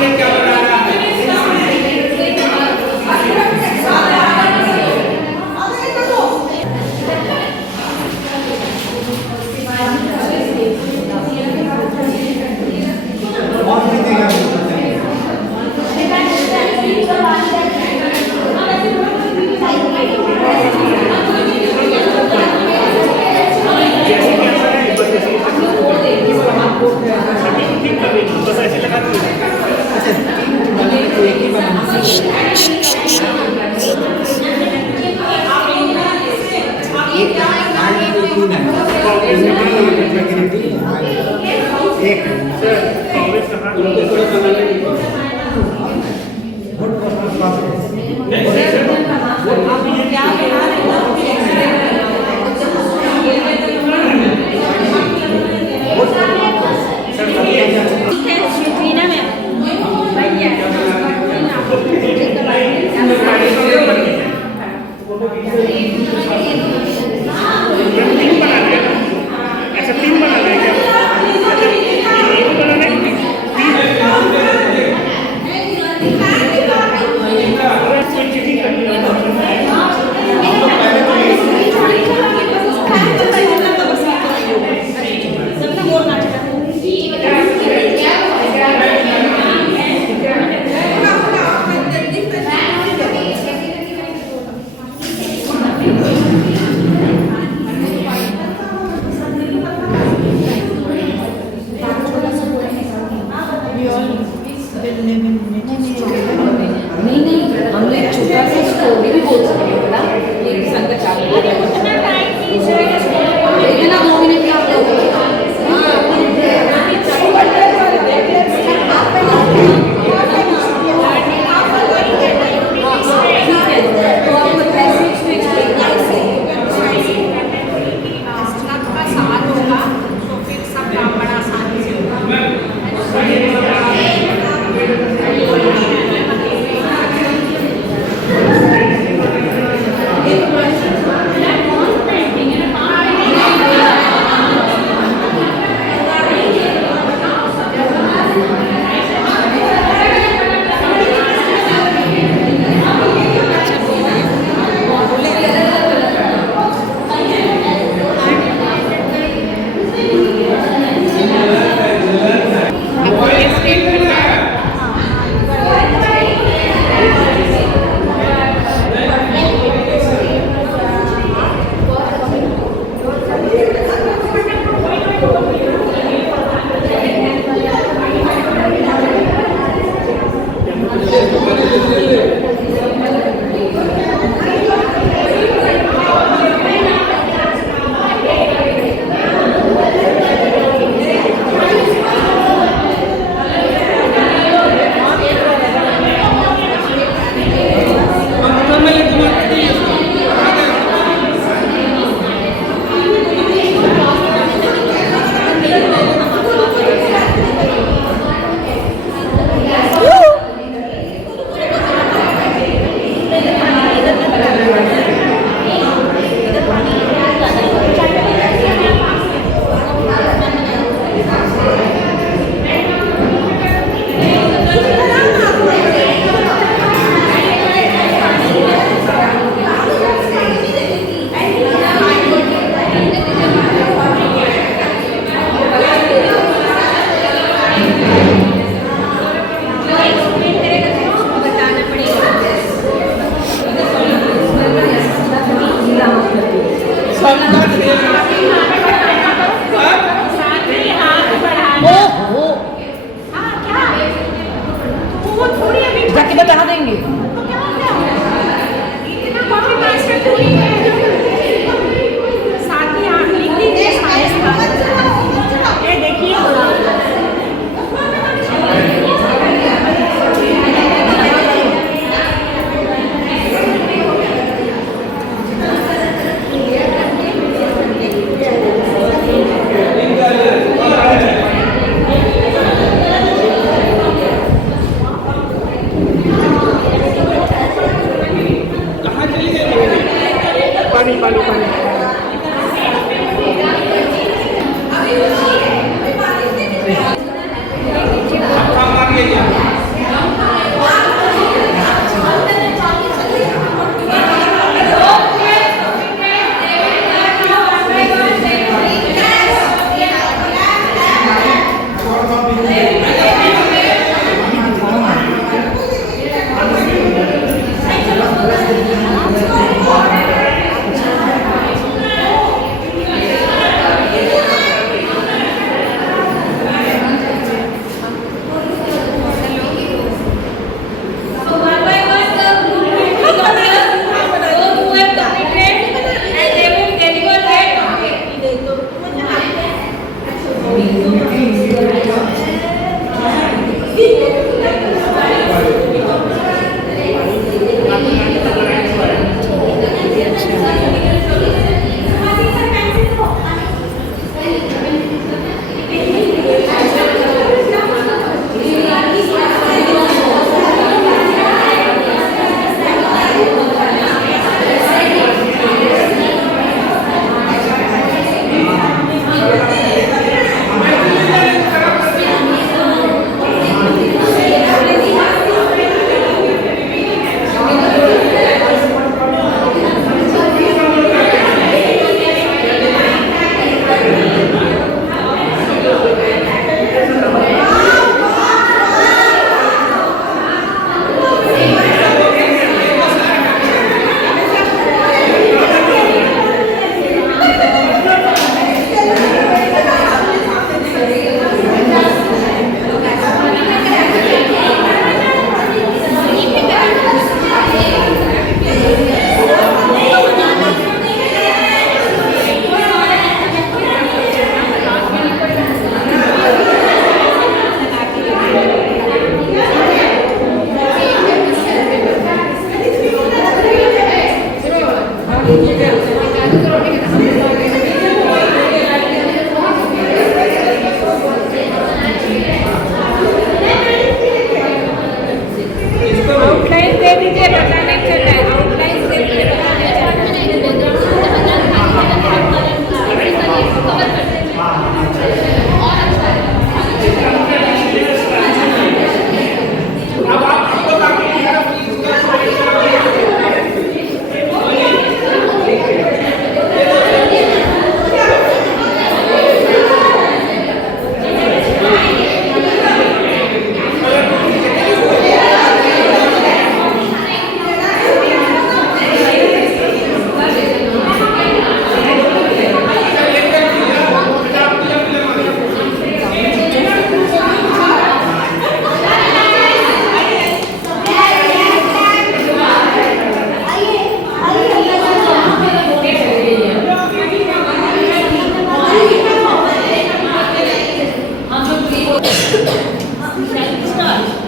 ये क्या बना रहा है?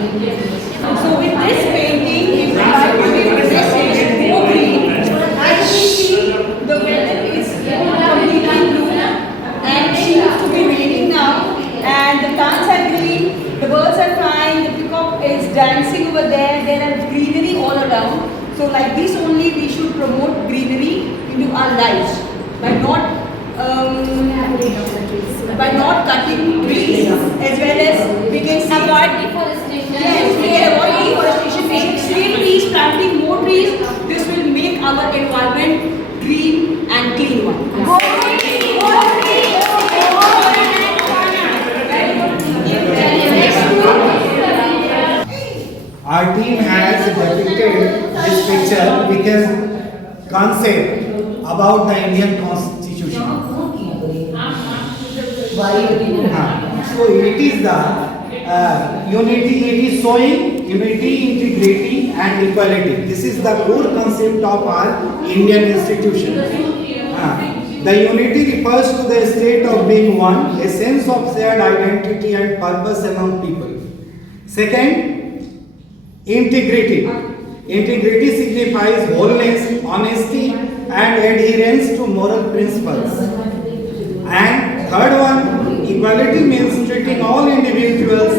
So with this painting, if you like to make the message more green, as you see, the weather is completely blue and seems to be raining now, and the plants are green, the birds are flying, the peacock is dancing over there, there are greenery all around. So like this only we should promote greenery into our lives by not cutting trees, as well as we can avoid deforestation. Yes, we can avoid deforestation. We should save trees, planting more trees. This will make our environment green and clean one. Our team has depicted this picture with a concept about the Indian Constitution. So it is the unity, it is showing unity, integrity and equality. This is the core concept of our Indian institution. The unity refers to the state of being one, a sense of shared identity and purpose among people. Second, integrity. Integrity signifies wholeness, honesty and adherence to moral principles. And third one, equality means treating all individuals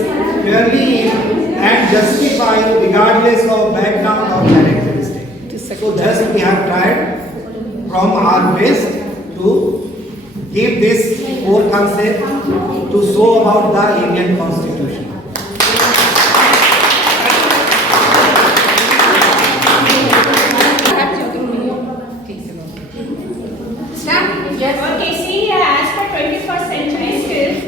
fairly and justified regardless of background or characteristic. So just we have tried from our best to give this core concept to show about the Indian Constitution. Okay, see, as per 21st century skills,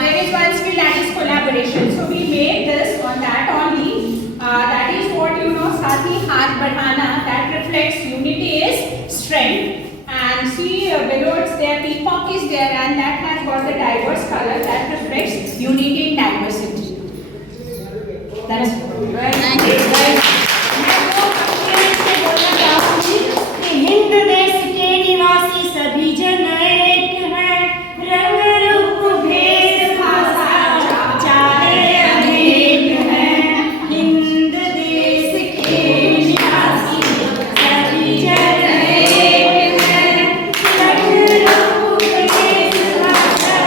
there is one skill that is collaboration. So we made this on that only. That is what साथ ही हाथ बढ़ाना. That reflects unity is strength. And see, below it's there, peacock is there, and that has got the diverse color that reflects unity in diversity. That is right. Thank you. Hind देश के निवासी सभी जन एक हैं, रंग रूप भेष भाषा चाहे अनेक हैं। हिंद देश के निवासी सभी जन एक हैं, रंग रूप भेष भाषा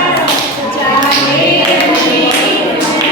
चाहे अनेक हैं।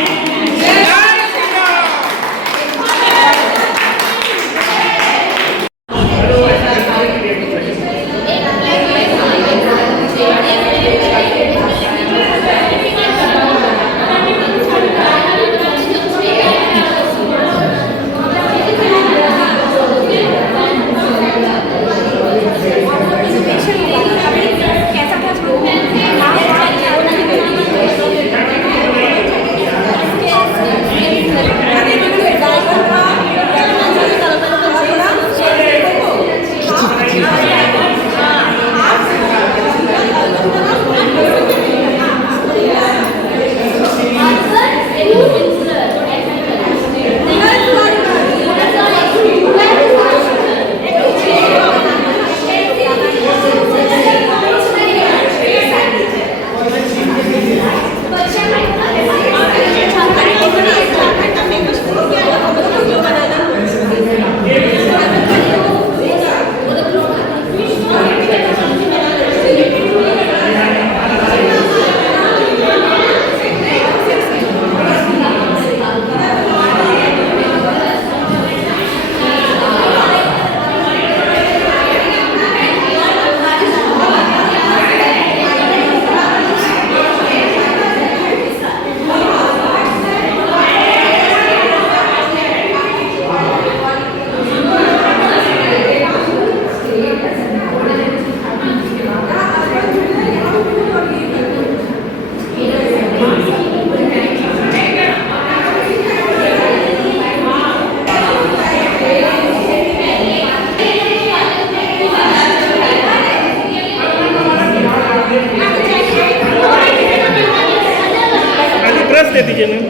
दे दीजिए मैम।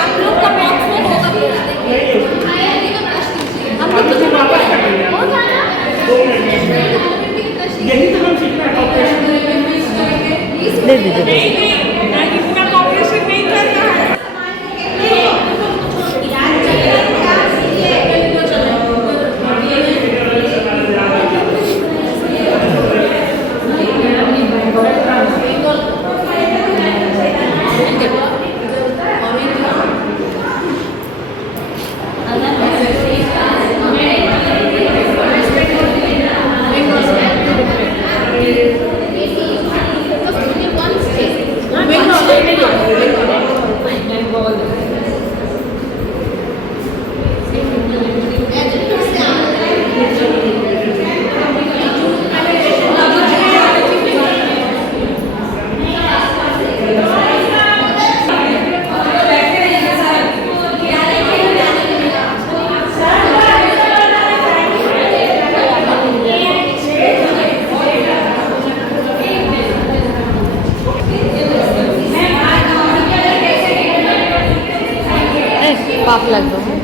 आप लोग का बॉक्स में होगा यही तो हम सीखना है कॉपरेशन। दे दीजिए। नहीं, नहीं, इसका कॉपरेशन नहीं करना है। পাপ লাগবে হ্যাঁ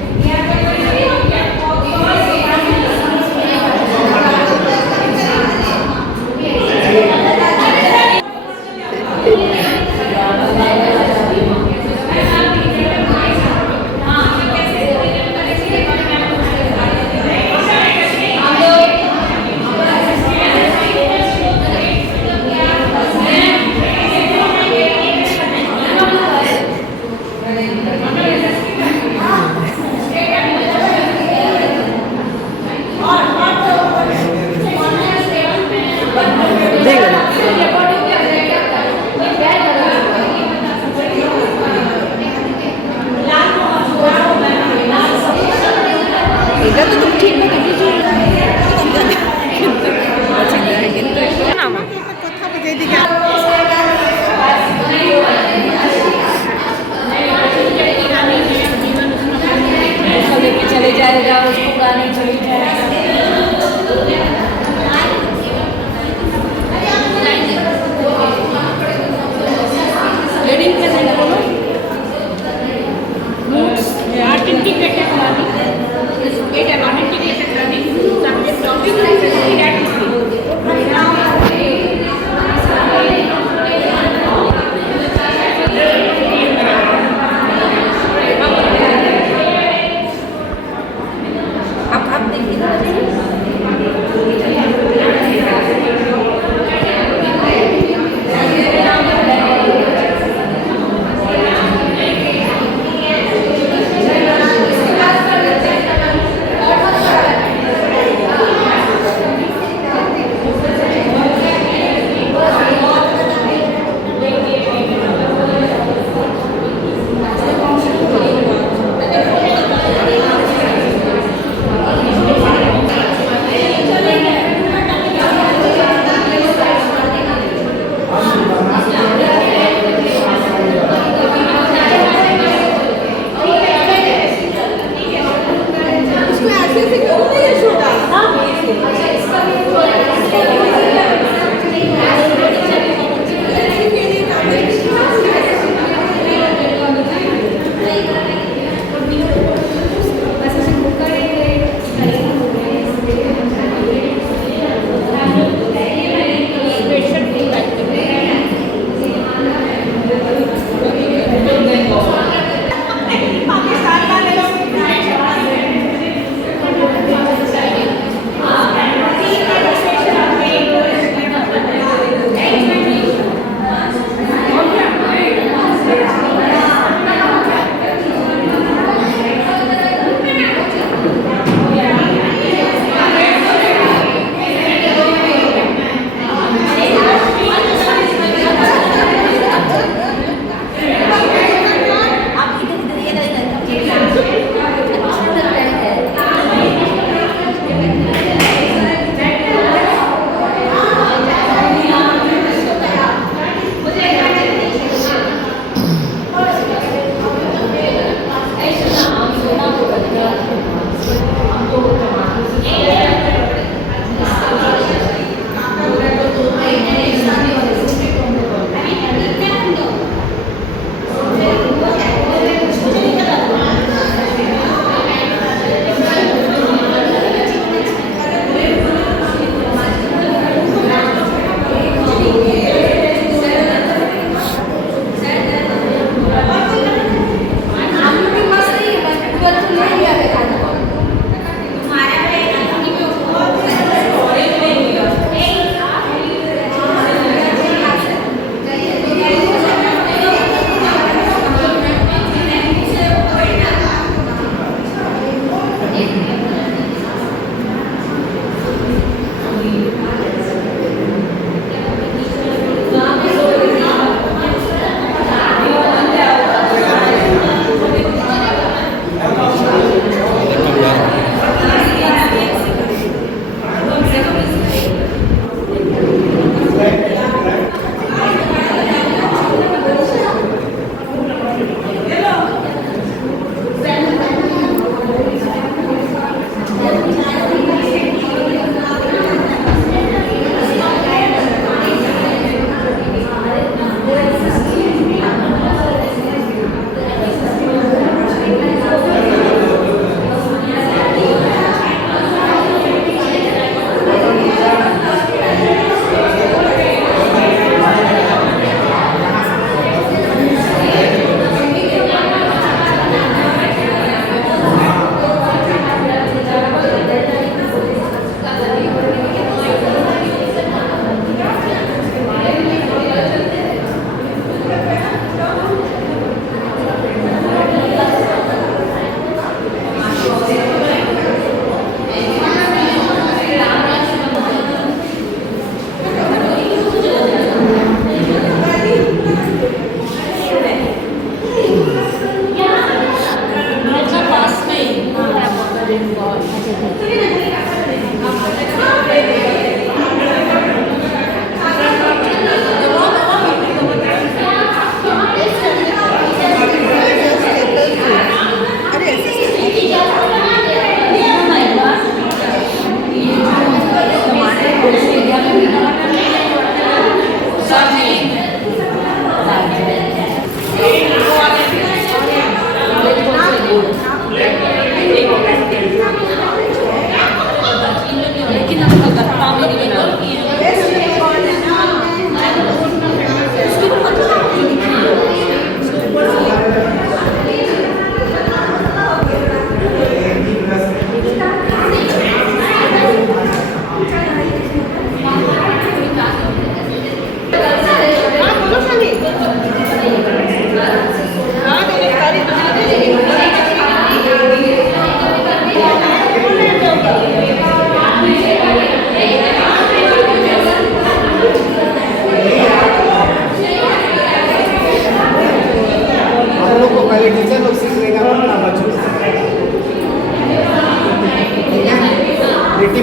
এটা তো তুমি ঠিক মতো কিছু चले जाएगा उसको गाने चले जाएगा रीडिंग के साथ बोलो मूड्स आइडेंटिफिकेटेड वाली इट आइडेंटिफिकेटेड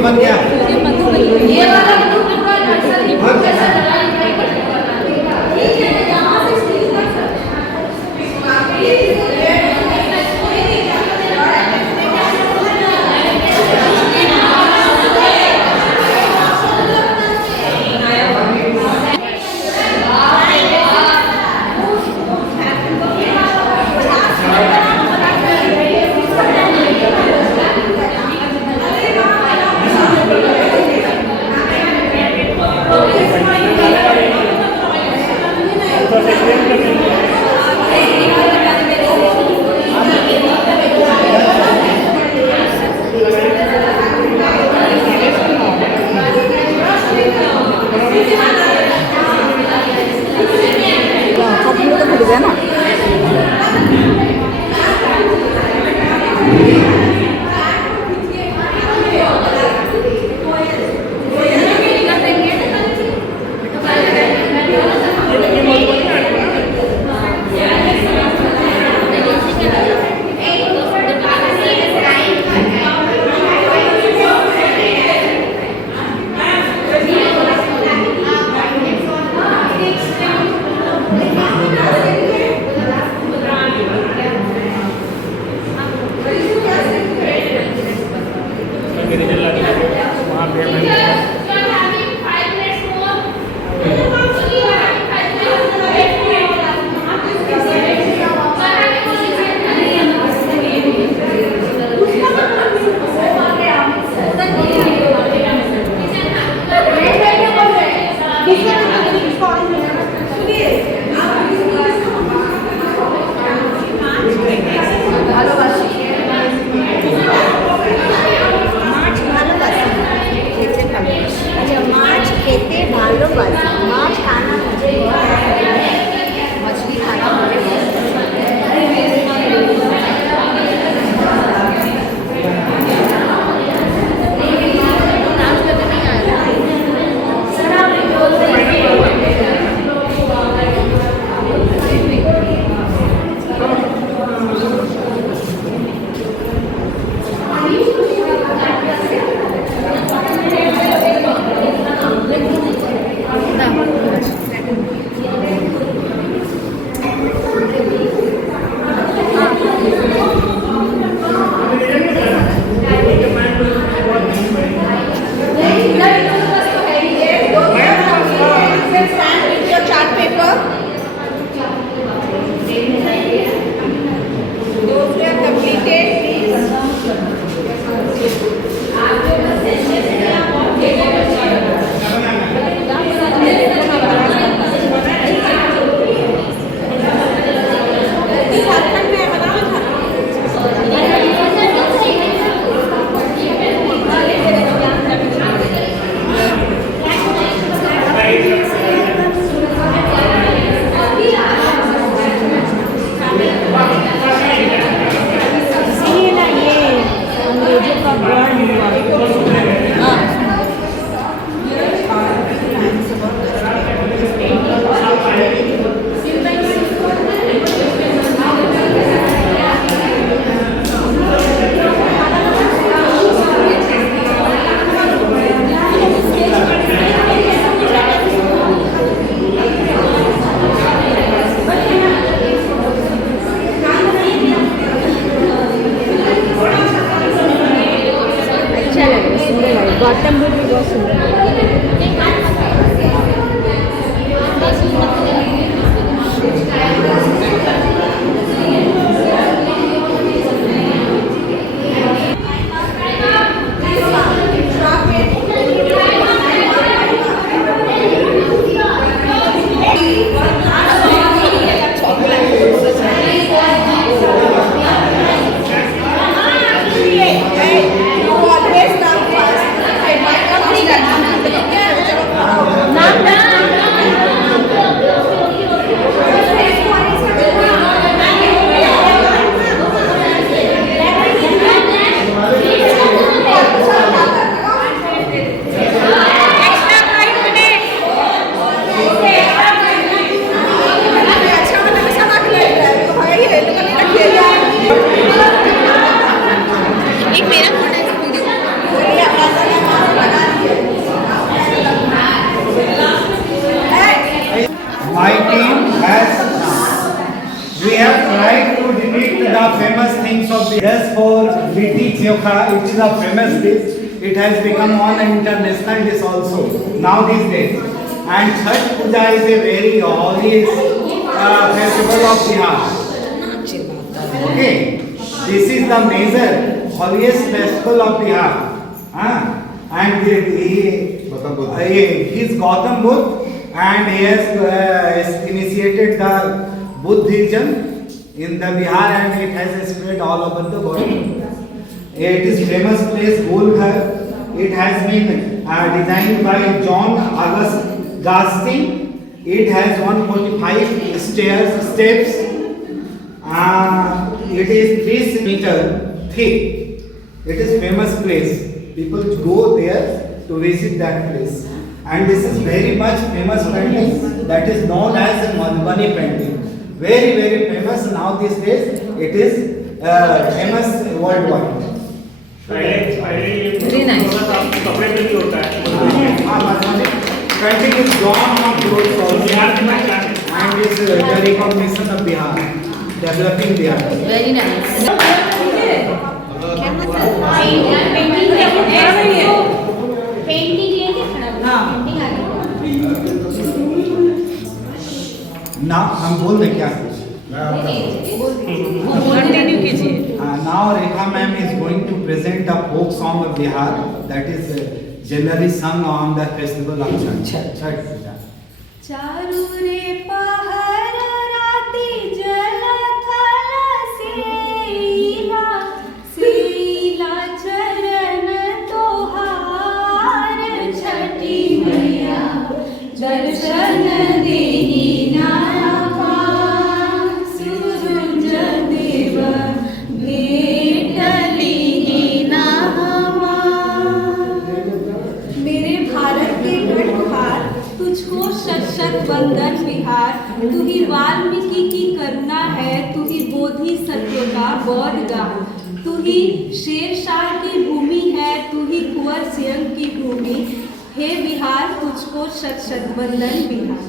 मधुबन क्या है? ये वाला nursery professor just for Litti Chokha, it is a famous dish. It has become one international dish also now these days. And Chhath Puja is a very holiest festival of Bihar. Okay, this is the major holiest festival of Bihar. And he is Gautam Buddha, and he has initiated the Buddhism in the Bihar, and it has spread all over the world. It is famous place Golghar. It has been designed by John August Gasting. It has 145 steps. It is 3 meters thick. It is famous place. People go there to visit that place. And this is very much famous painting that is known as Madhubani painting. Very, very famous now these days. It is famous worldwide. Very nice. कपड़े पे भी होता है। Painting is drawn on clothes also, and is the recognition of Bihar, developing Bihar. Very nice. Now हम बोल रहे क्या? Continue कीजिए. Now Rekha ma'am is going to present a folk song of Bihar that is generally sung on the festival of Chhath Puja. Charu रे पहर राति जल थल सेला सेला चरण तोहार छठी मैया दर्शन देहि ना सूरज देव भेटली ना मेरे भारत के नटहार तुझको शत शत वंदन बिहार। तू ही वाल्मीकि की करुणा है, तू ही बोधि सत्व का बौद्ध गान, तू ही शेरशाह की भूमि है, तू ही कुंवर सिंह की भूमि। हे बिहार तुझको शत शत वंदन Bihar.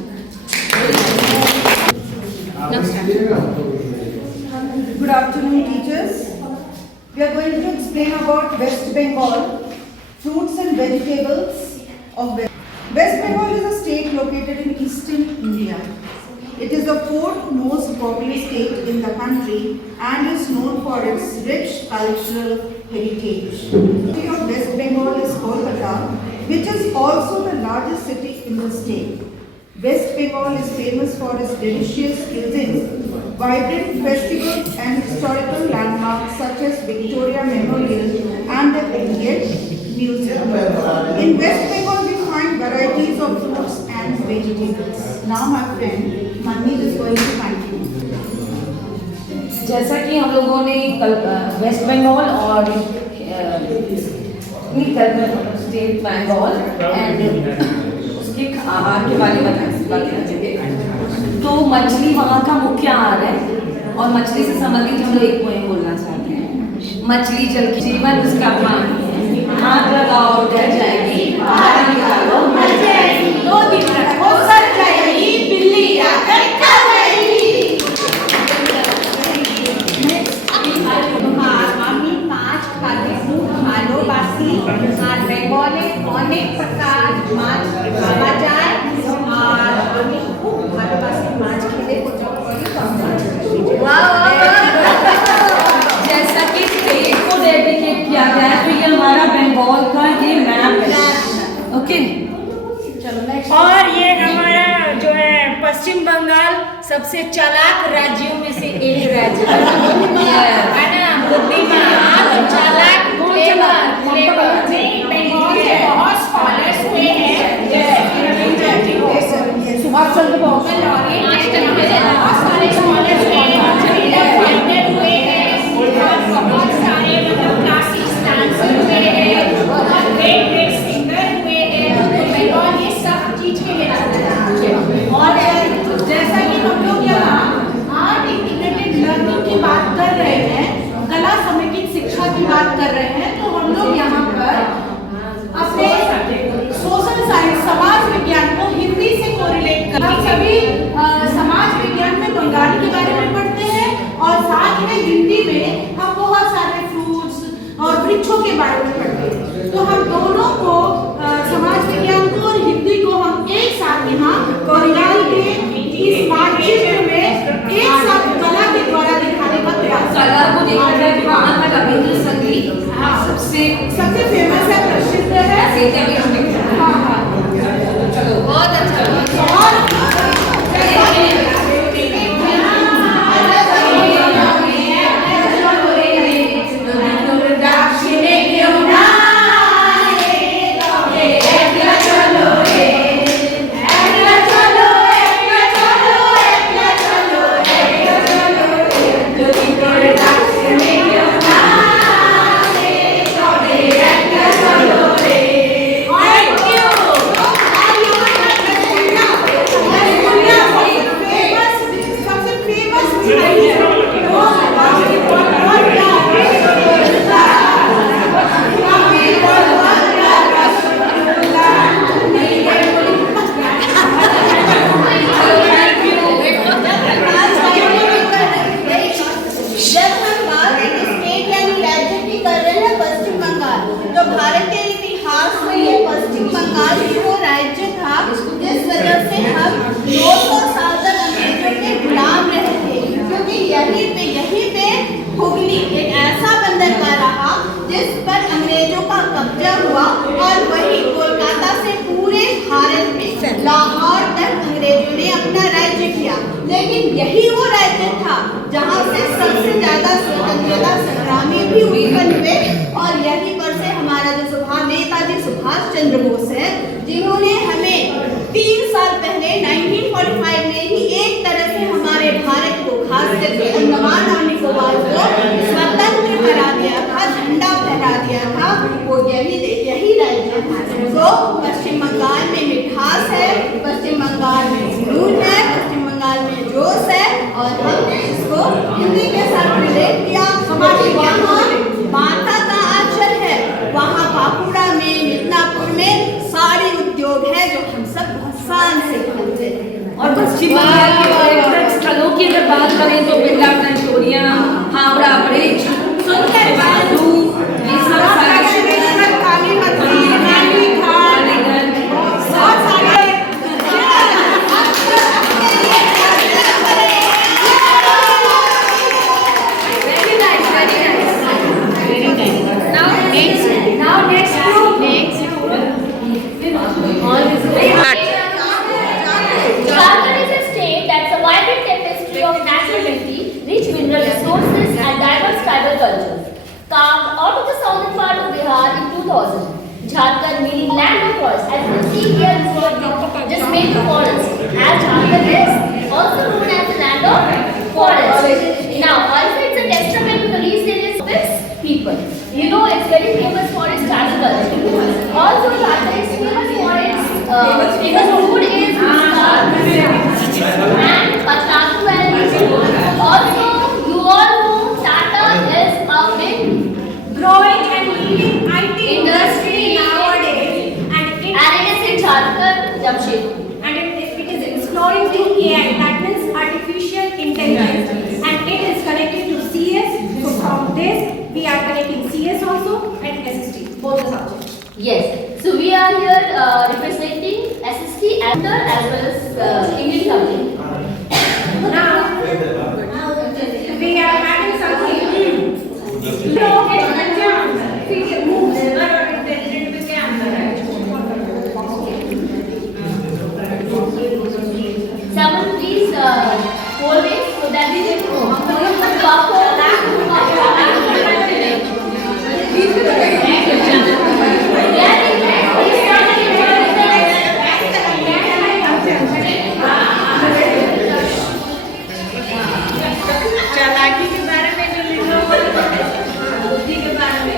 Good afternoon, teachers. We are going to explain about West Bengal, fruits and vegetables of West Bengal is a state located in eastern India. It is the 4th most populous state in the country and is known for its rich cultural heritage. The city of West Bengal is Kolkata, which is also the largest city in the state. West Bengal is famous for its delicious cuisines, vibrant festivals and historical landmarks such as Victoria Memorial and the Indian Museum. In West Bengal we find varieties of fruits and vegetables. Now my friend Manmeet is going to continue. जैसा कि हम लोगों ने कल waste Bengal और state Bengal and उसके आहार के बारे में बताया, तो मछली वहाँ का मुख्य आहार है और मछली से संबंधित हम लोग एक पोएम बोलना चाहते हैं। मछली जल की जीवन उसका पानी है, हाथ लगाओ डर जाएगी, बाहर निकालो मर जाएगी, 2 दिन रखो सर जाएगी, बिल्ली आकर खा जाएगी। আমি মাছ খাতে খুব ভালোবাসি আর বেঙ্গলে অনেক প্রকার মাছ পাওয়া যায় আর আমি খুব ভালোবাসি মাছ খেতে পছন্দ করি। जैसा कि स्टेट को डेडिकेट किया गया है, तो ये हमारा बंगाल का ये मैप है। ओके, और ये हमारा जो है पश्चिम बंगाल सबसे चालाक राज्यों में से एक राज्य है ना, बुद्धिमान और चालाक बंगाल से बहुत स्कॉलर्स हुए हैं, सुभाष चंद्र बोस बहुत सारे स्कॉलर्स हुए हैं, बहुत सारे मतलब क्लासिक डांसर हुए हैं, ग्रेट ग्रेट सिंगर हुए हैं, बंगाल ये सब चीज के लिए और जैसा कि हम लोग यहाँ आर्ट इंटीग्रेटेड लर्निंग की बात कर रहे हैं, कला समेकित शिक्षा की बात कर रहे हैं, तो हम लोग यहाँ पर अपने सोशल साइंस समाज विज्ञान को हिंदी से कोरिलेट कर हम सभी समाज विज्ञान में बंगाली के बारे में पढ़ते हैं और साथ में हिंदी में हम बहुत सारे के बारे में पढ़ते हैं। तो हम दोनों को समाज विज्ञान को और हिंदी को हम एक साथ यहाँ कोरियाल के इस मानचित्र में एक साथ कला के द्वारा दिखाने का प्रयास कला को देखा जाए तो वहाँ का रविंद्र संगीत सबसे फेमस है, प्रसिद्ध है। हाँ हाँ, चलो बहुत अच्छा। और लाहौर तक अंग्रेजों ने अपना राज्य किया, लेकिन यही वो राज्य था जहाँ से सबसे ज्यादा स्वतंत्रता संग्रामी भी उत्पन्न हुए। और यहीं पर से हमारा जो नेताजी सुभाष चंद्र बोस है, जिन्होंने हमें 3 साल पहले 1945 में ही एक तरह से हमारे भारत को, खास करके अंडमान और निकोबार को स्वतंत्र करा दिया था, झंडा फहरा दिया था, वो यही राज्य था। तो पश्चिम बंगाल में मिठास है, पश्चिम बंगाल में जुनून है, पश्चिम बंगाल में जोश है, और हमने इसको हिंदी के साथ रिलेट किया। हमारे यहाँ माता का आंचल है, वहाँ बांकुड़ा में, मिदनापुर में साड़ी उद्योग है जो हम सब बहुत शान से करते हैं। और पश्चिम बंगाल के पर्यटन स्थलों की अगर बात करें तो बिरला प्लानेटोरियम, हावड़ा ब्रिज, ये सब काली मंदिर, काली घाट, बहुत सारे Jharkhand is a state that's a vibrant tapestry of natural beauty, rich mineral resources, and diverse tribal cultures. Carved out of the southern part of Bihar in 2000, Jharkhand, meaning land of forest, as you can see here, is what just made the forest. As Jharkhand is also known as the land of forest. Now, also it's a testament to the resilience of its people. You know, it's very famous for its tribal culture. Also, Jharkhand is famous for its famous food is and Patlaku variety. Also, you all know Tata is a big growing and leading IT industry nowadays, and it is in Jharkhand, Jamshedpur. it is exploring to AI, that means artificial intelligence, and it is connected to CS. So from this, we are connecting CS also and SST, both the subjects. Yes. So we are here representing SST as well as English subject. Now, we are having something. Someone please hold it so that we can चालाकी के बारे में जो लिखा हुआ है, बुद्धि के बारे में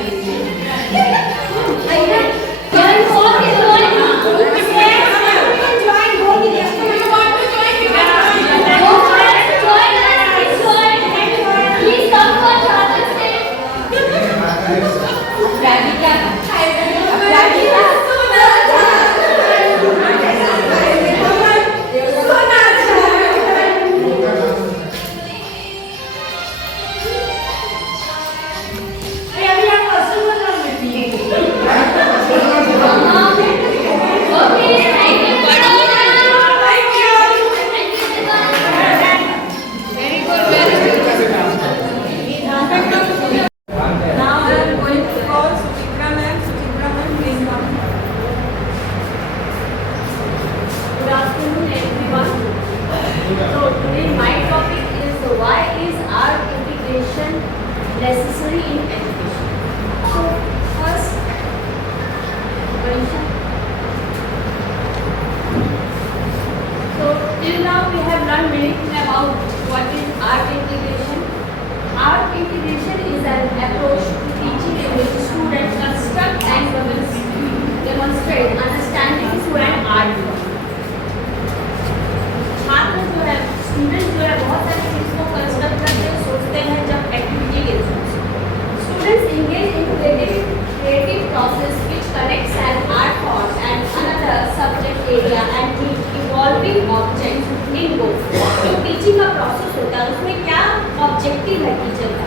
एक्टिव है टीचर का।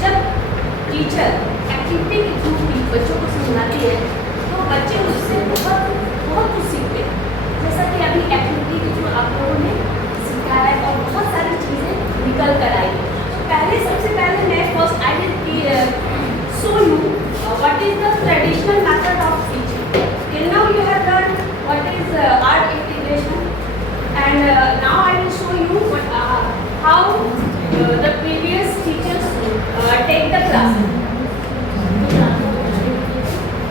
जब टीचर एक्टिविटी के थ्रू बच्चों को समझाती है तो बच्चे उससे बहुत बहुत कुछ सीखते हैं। जैसा कि अभी एक्टिविटी के थ्रू आप लोगों ने सीखा है और बहुत सारी चीज़ें निकल कर आई है। पहले सबसे पहले मैं first I will show you what is the traditional method of teaching. Till now you have learned what is art integration, and now I will show you how the previous teachers take the class.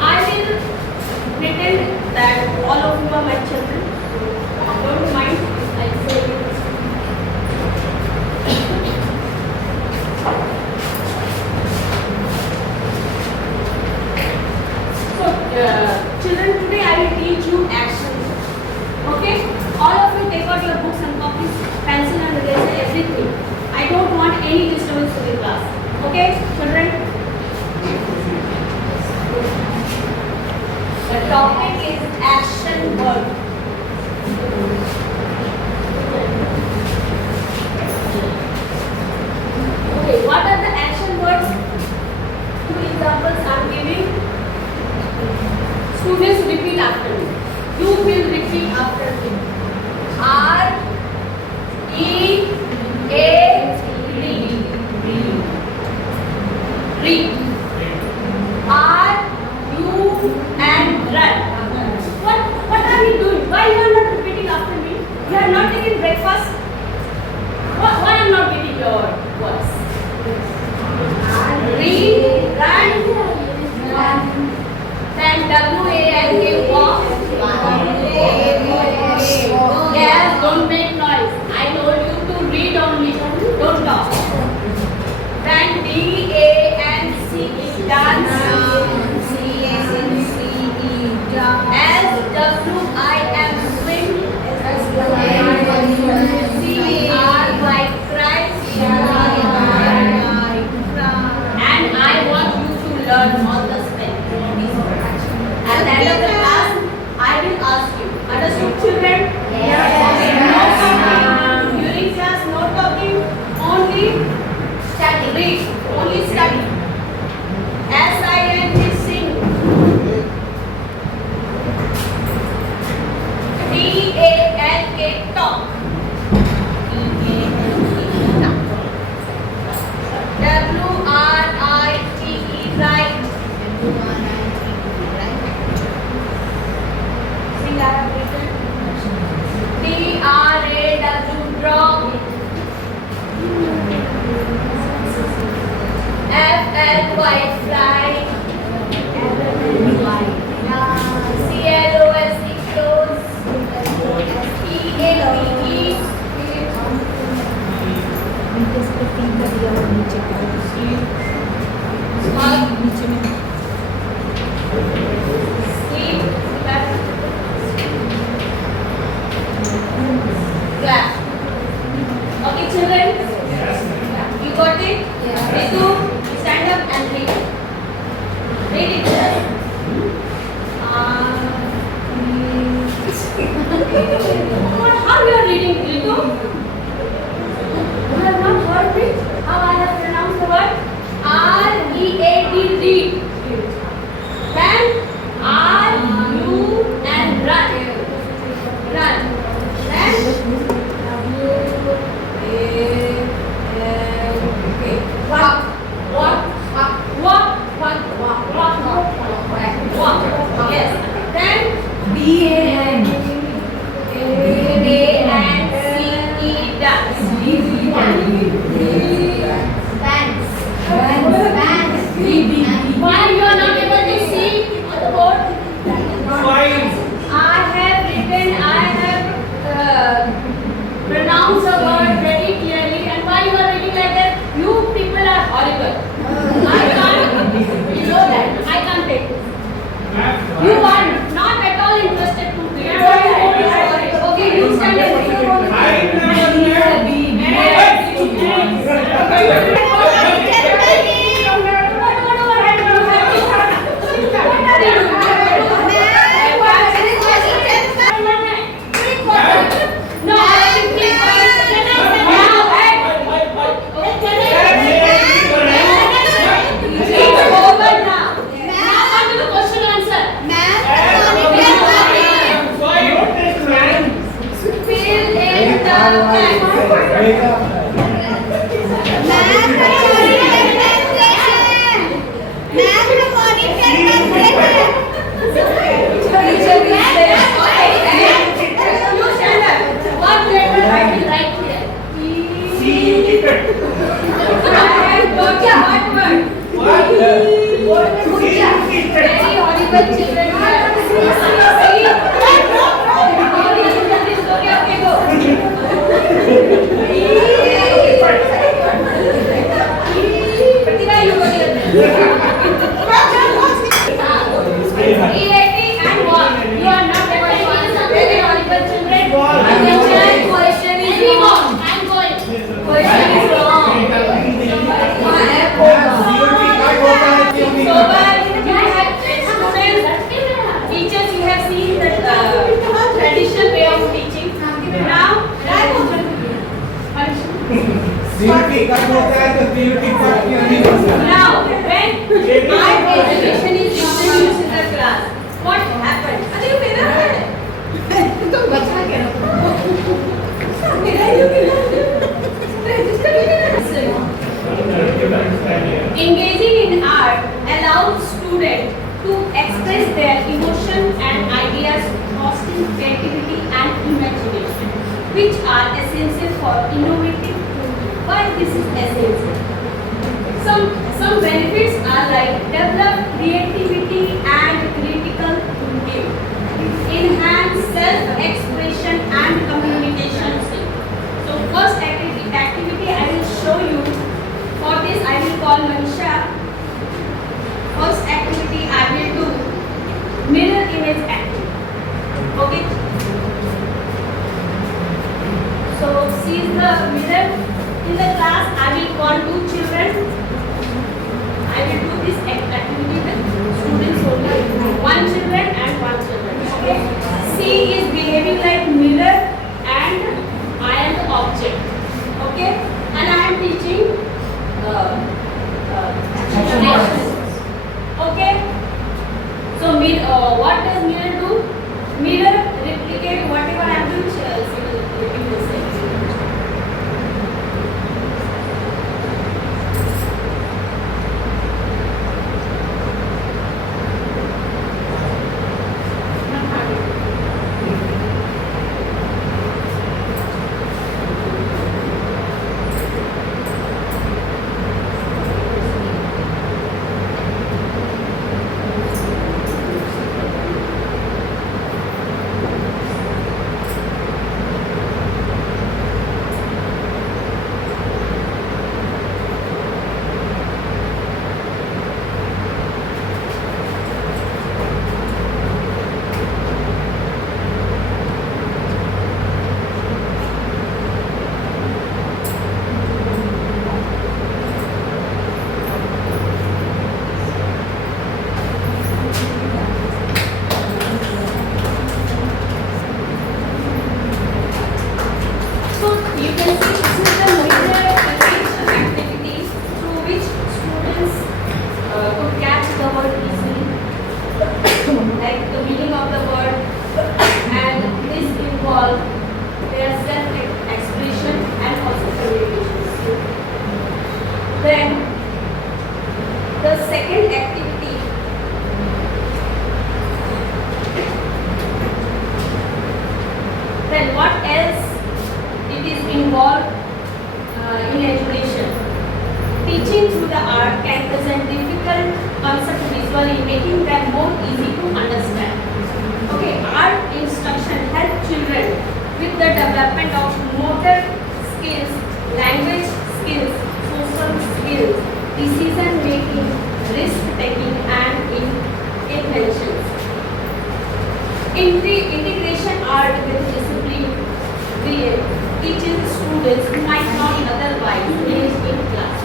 I will pretend that all of you are my children. Don't mind if I say this. Children, today I will teach you action. Okay? All of you take out your books and copies, pencil and eraser, everything. I don't want any disturbance in the class. Okay, children? The topic is action word. Okay, what are the action words? Two examples I am giving. Students, repeat after me. You will repeat after me. R E A D. Read. R U and run. What are you doing? Why you are not repeating after me? You are not taking breakfast. Why I am not getting your words? Read, run. Then W-A-L-K, walk. Yes, don't make noise. I told you to read only, don't talk. Then D-A-N-C-E, dance. S-W-I-M, swim. C-R-Y, cry. And I want you to learn all the spelling. At the end of the class, I will ask you. Understood, children? Yes. No talking. During class, no talking. Only study. Read. Only study. S-I-N-G, sing. D-A-L-K, talk. W-R-I-T-E, write. D-R-A-W, draw. F-L-Y, fly. C-L-O-S-E, close. E-A-P-E. Sleep. Clap. Okay, children? You got it? Ritu, stand up and read. Read it. How you are reading, Ritu? You have not heard it? How I have pronounced the word? R-E-A-D, read. Then R-U and run. Run. Then walk. Walk. Walk. Walk. Walk. Walk. Walk. Walk. Yes. Then B-A-N. A-N-C-E, dance. Dance. Why you are not able to see on the board? I have pronounced the word very clearly, and why you are reading like that? You people are horrible. I can't, you know that, I can't take this. You are not at all interested to Very horrible children here. See. Okay, go. Pratibha, you go here. And what? You are not very horrible children. Question is wrong. I'm going. Question is wrong. Teachers, you have seen the traditional way of teaching. Now, now, when my education is introduced in the class, what happened? अरे ये मेरा है, तुम बचा क्या? मेरा ही register भी नहीं Engaging in art allows students to express their emotions and ideas, fostering creativity and imagination, which are essential for innovative thinking. Why this is essential? Some benefits are like develop creativity and critical thinking, enhance self-expression and communication skills. So first activity I will show you. For this I will call Manisha. First activity I will do mirror image activity. Okay. So see the mirror in the class. I will call 2 children. I will do this activity with students only. 1 children and 1 children. Okay. C is behaving like mirror and I am the object. Okay. And I am teaching. Okay. So what does mirror do? Mirror replicate whatever I am doing. Then the second activity then what else it is involved in education. Teaching through the art can present difficult concepts visually, making them more easy to understand. Okay, art instruction helps children with the development of motor skills, language skills, social skills, decision making, risk taking and inventions. Integration art with discipline teaches students who might not otherwise engage in class.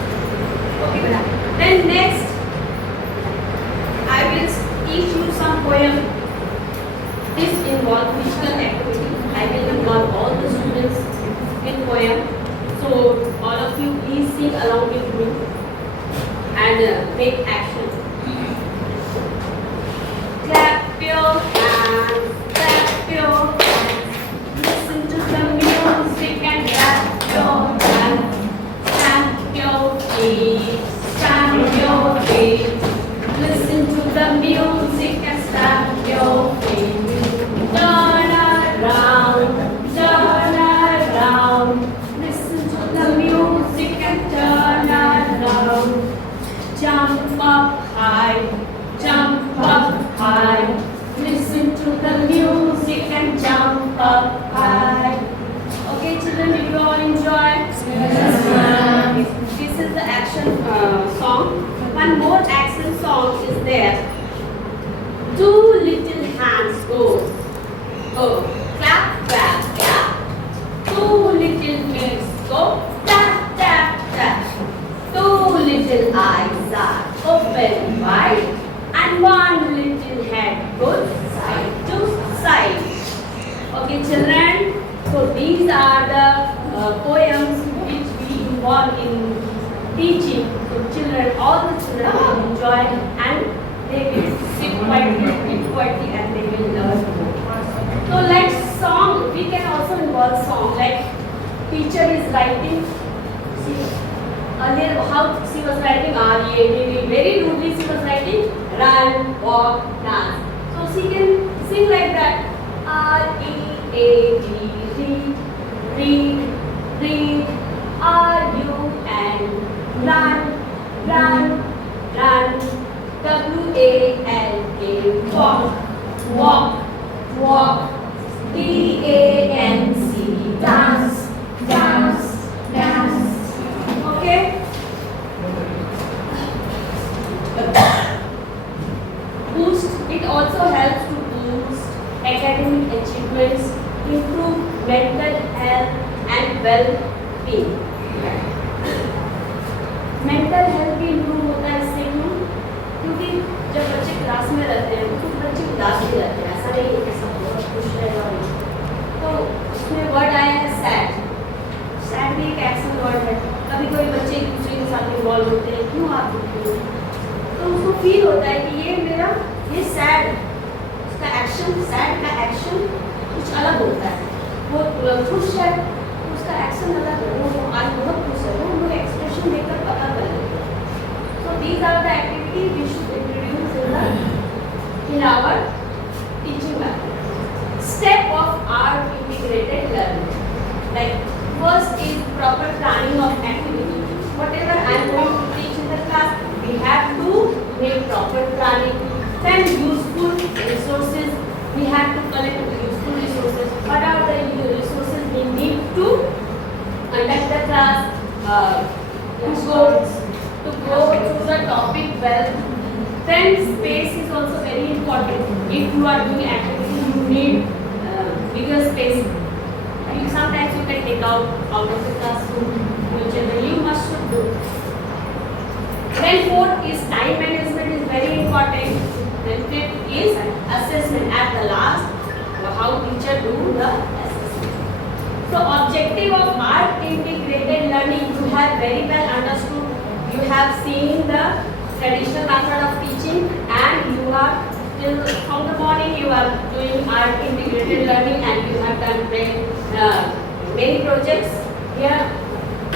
Okay, then next I will teach you some poem. This involves visual activity. I will involve all the students in poem. So all of you please sing along with me and make action. Clap your hands, clap your hands. Listen to the music and clap your hands. Stamp your feet, stamp your feet. Listen to the music and stamp your feet. Turn around, turn around. Listen to the music and turn around. Jump up high, jump teaching to children, all the children will enjoy and they will sit quietly, read quietly and they will learn more. So like song, we can also involve song, like teacher is writing, see, earlier how she was writing R-E-A-D-D, very rudely she was writing run, walk, dance. So she can sing like that, R-E-A-D, read, read, R-U-N, run, run, run, W-A-L-K, walk, walk, walk, D-A-N-C, dance, dance, dance. Okay? Boost, it also helps to boost academic achievements, improve mental health and well-being. Mental health भी improve होता है इससे क्यों? क्योंकि जब बच्चे class में रहते हैं तो कुछ बच्चे उदास भी रहते हैं, ऐसा नहीं है कि सब बहुत खुश रहेगा। तो उसमें वर्ड आया है सैड। सैड भी एक एक्शन वर्ड है। कभी कोई बच्चे एक दूसरे के साथ इन्वॉल्व होते हैं, क्यों आप दुखी हो? तो उसको फील होता है कि ये सैड, उसका एक्शन, सैड का एक्शन कुछ अलग होता है। वो खुश है, उसका एक्शन अलग है, वो आज बहुत खुश है, वो एक्सप्रेशन देखकर पता चलेगा। So these are the activities we should introduce in our teaching method. Step of our integrated learning. Like first is proper planning of activity. Whatever I am going to teach in the class, we have to make proper planning. Then useful resources. We have to collect useful resources. What are the resources we need to conduct the class? To go through the topic well. Then space is also very important. If you are doing activity, you need bigger space. Sometimes you can take out of the classroom, which you must do. Then fourth is time management is very important. Then fifth is assessment. At the last, how teacher do the assessment. So objective of our integrated learning, you have very well understood. You have seen the traditional method of teaching and you are till from the morning you are doing art integrated learning and you have done many projects here.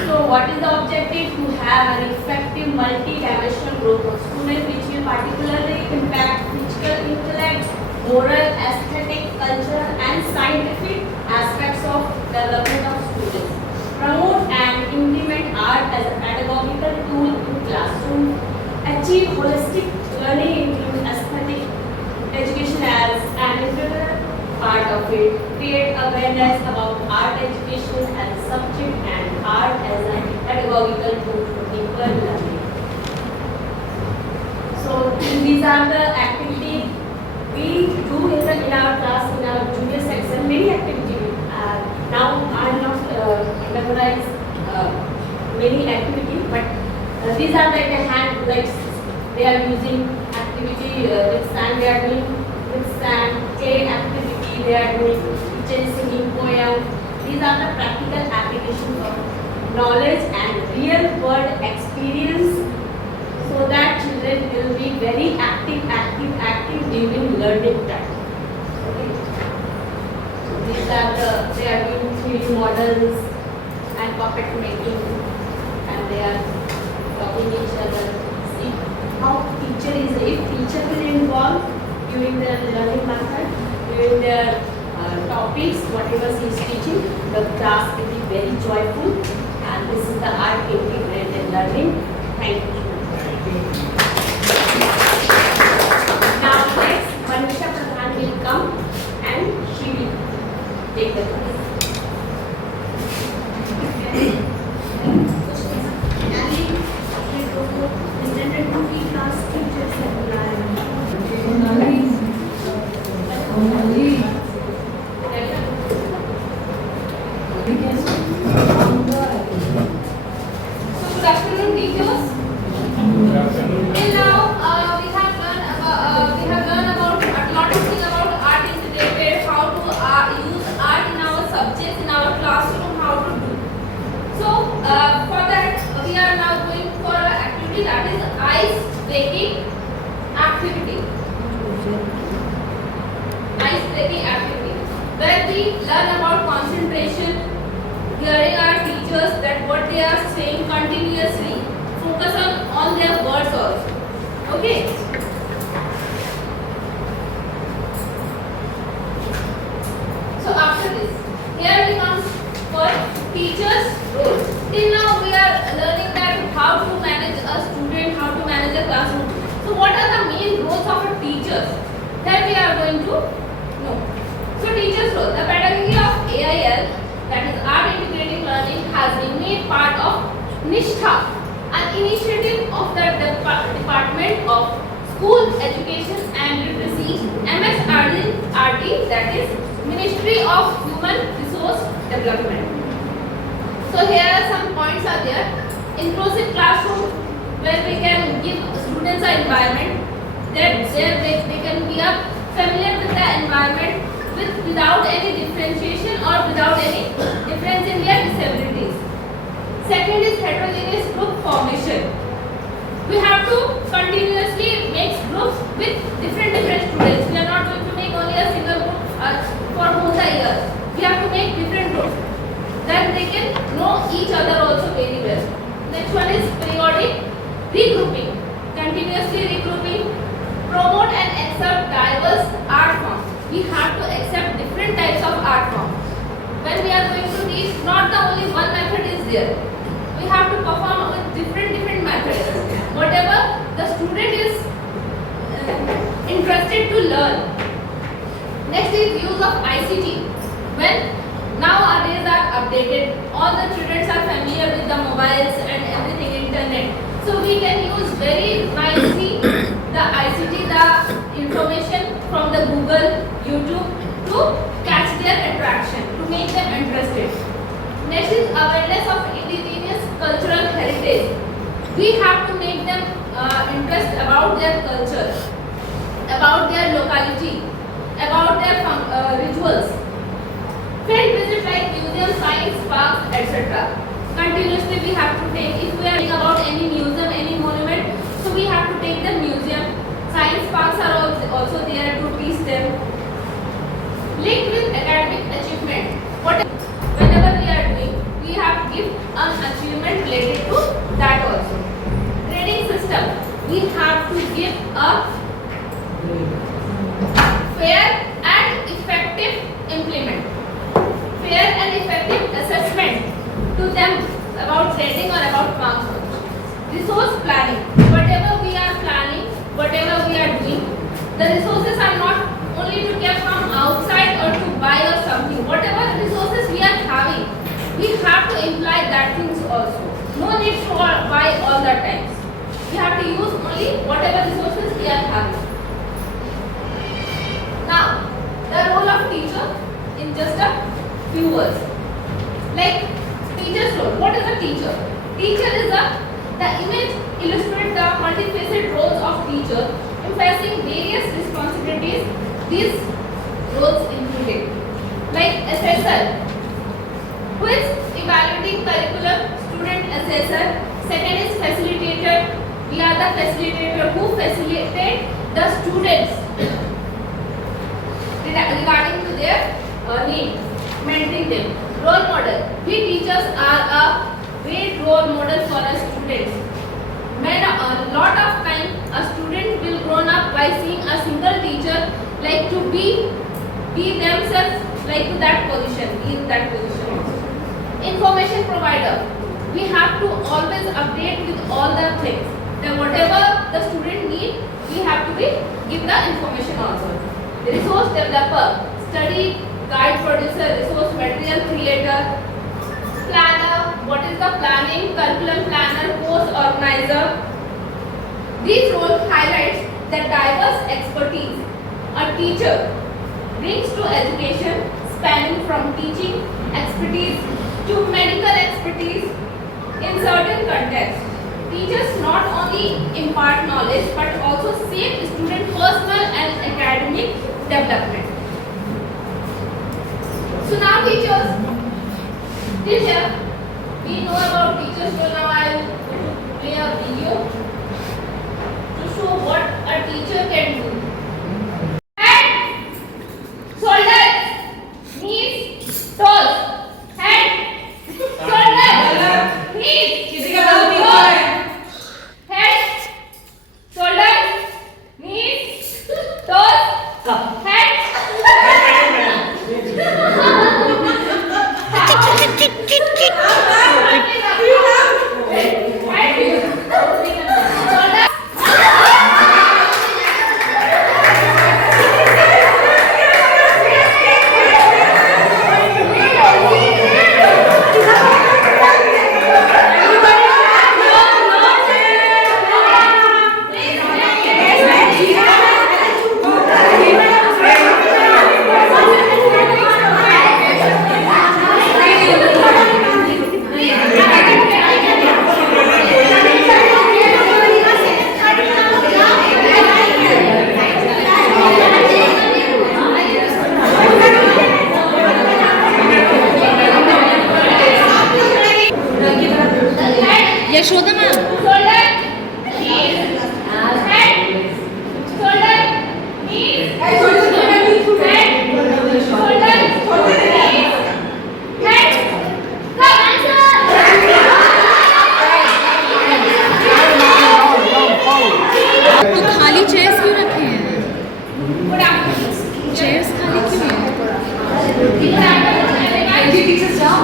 So what is the objective? To have an effective multi-dimensional growth of students which will particularly impact physical intellect, moral, aesthetic, cultural and scientific aspects of development of students. Promote and implement art as a pedagogical tool in classroom. Achieve holistic learning, include aesthetic education as an integral part of it. Create awareness about art education as a subject and art as a pedagogical tool for deeper learning. So these are the activities we do in our class, in our junior section. Many activities. Now I am not memorize many activities, but these are like a hand, like they are using activity with sand. They are doing with sand, clay activity. They are doing teachers singing poem. These are the practical applications of knowledge and real world experience, so that children will be very active during learning time. These are they are doing 3D models and puppet making, and they are talking each other. See how teacher is. If teacher will involve during the learning method, during the topics, whatever she is teaching, the class will be very joyful. And this is the art integrated learning. Thank you. Now next, Manisha Pradhan will come and she will take the class. So good afternoon, teachers. Good afternoon. activity. Ice-breaking activity, where we learn about concentration, hearing our teachers that what they are saying continuously, focus on their words also. Okay. So after this, here we come for teachers' role. Till now we are learning that how to manage a student, how to manage a classroom. So what are the main roles of a teacher? That we are going to know. So teachers' role. The pedagogy of AIL, that is Art Integrating Learning, has been made part of Nishtha, an initiative of the Department of School Education and Literacy, MSRD, that is Ministry of Human Resource Development. So here are some points are there. Inclusive classroom, where we can give students an environment that they can be familiar with the environment without any differentiation or without any difference in their disabilities. Second is heterogeneous group formation. We have to continuously make groups with different students. We are not going to make only a single group for whole the year. We have to make different groups. Then they can know each other also very well. Next one is periodic regrouping. Continuously regrouping. Promote and accept diverse art forms. We have to accept different types of art forms. When we are going to teach, not the only one method is there. We have to perform with different methods. Whatever the student is interested to learn. Next is use of ICT. When nowadays are updated, all the children are familiar with the mobiles and everything, internet. So we can use very nicely the ICT, the information from the Google, YouTube to catch their attraction, to make them interested. Next is awareness of indigenous cultural heritage. We have to make them interest about their culture, about their locality, about their rituals. Field visit like museum, science parks, etc. Continuously we have to take, if we are thinking about any museum, any monument, so we have to take them museum. Science parks are also there to teach them. Linked with academic achievement. Whenever we are doing, we have to give an achievement related to that also. Grading system. We have to give a fair and effective implement. Fair and effective assessment to them about grading or about marks. Resource planning. Whatever we are planning, whatever we are doing, the resources are not only to get from outside or to buy or something. Whatever resources we are having, we have to imply that things also. No need to buy all the times. We have to use only whatever resources we are having. Now, the role of teacher in just a few words. Like teacher's role. What is a teacher? Teacher is the image illustrates the multifaceted roles of teacher, emphasizing various responsibilities. These roles included, like assessor, who is evaluating curriculum, student assessor. Second is facilitator. We are the facilitator who facilitate the students regarding to their need, mentoring them. Role model. We teachers are a great role model for our students. When a lot of time a student will grown up by seeing a single teacher, like to be themselves like to that position, in that position. Information provider. We have to always update with all the things. Then whatever the student need, we have to give the information also. Resource developer, study guide producer, resource material creator. Planner, what is the planning? Curriculum planner, course organizer. These roles highlights the diverse expertise a teacher brings to education, spanning from teaching expertise to medical expertise in certain contexts. Teachers not only impart knowledge but also shape student personal and academic development. So now teachers, teacher, we know about teachers, so now I will play a video to show what a teacher can do. Head, shoulders, knees, toes. Head, shoulders, knees, toes. Head, shoulders, knees, toes. Head. Yashoda ma'am Shoulder, knees, head, shoulder, knees, head, shoulder, knees, head. Come answer. तो खाली chairs क्यों रखे हैं? Good afternoon. Chairs खाली क्यों हैं? Good afternoon, teachers down.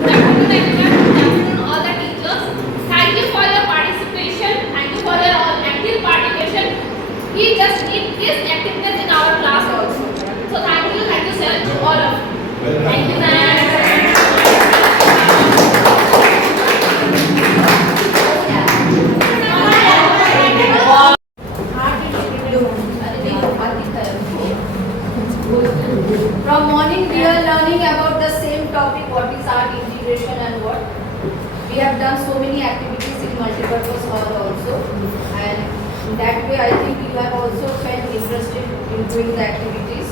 Good afternoon, everyone. Good afternoon, all the teachers. Thank you for your participation. Thank you for your active participation. We just need this activeness in our class also. So thank you sir, to all of you. Thank you, ma'am. From morning we are learning about the same topic, what is art integration and what. We have done so many activities in multipurpose hall also, and in that way I think you have also felt interested in doing the activities.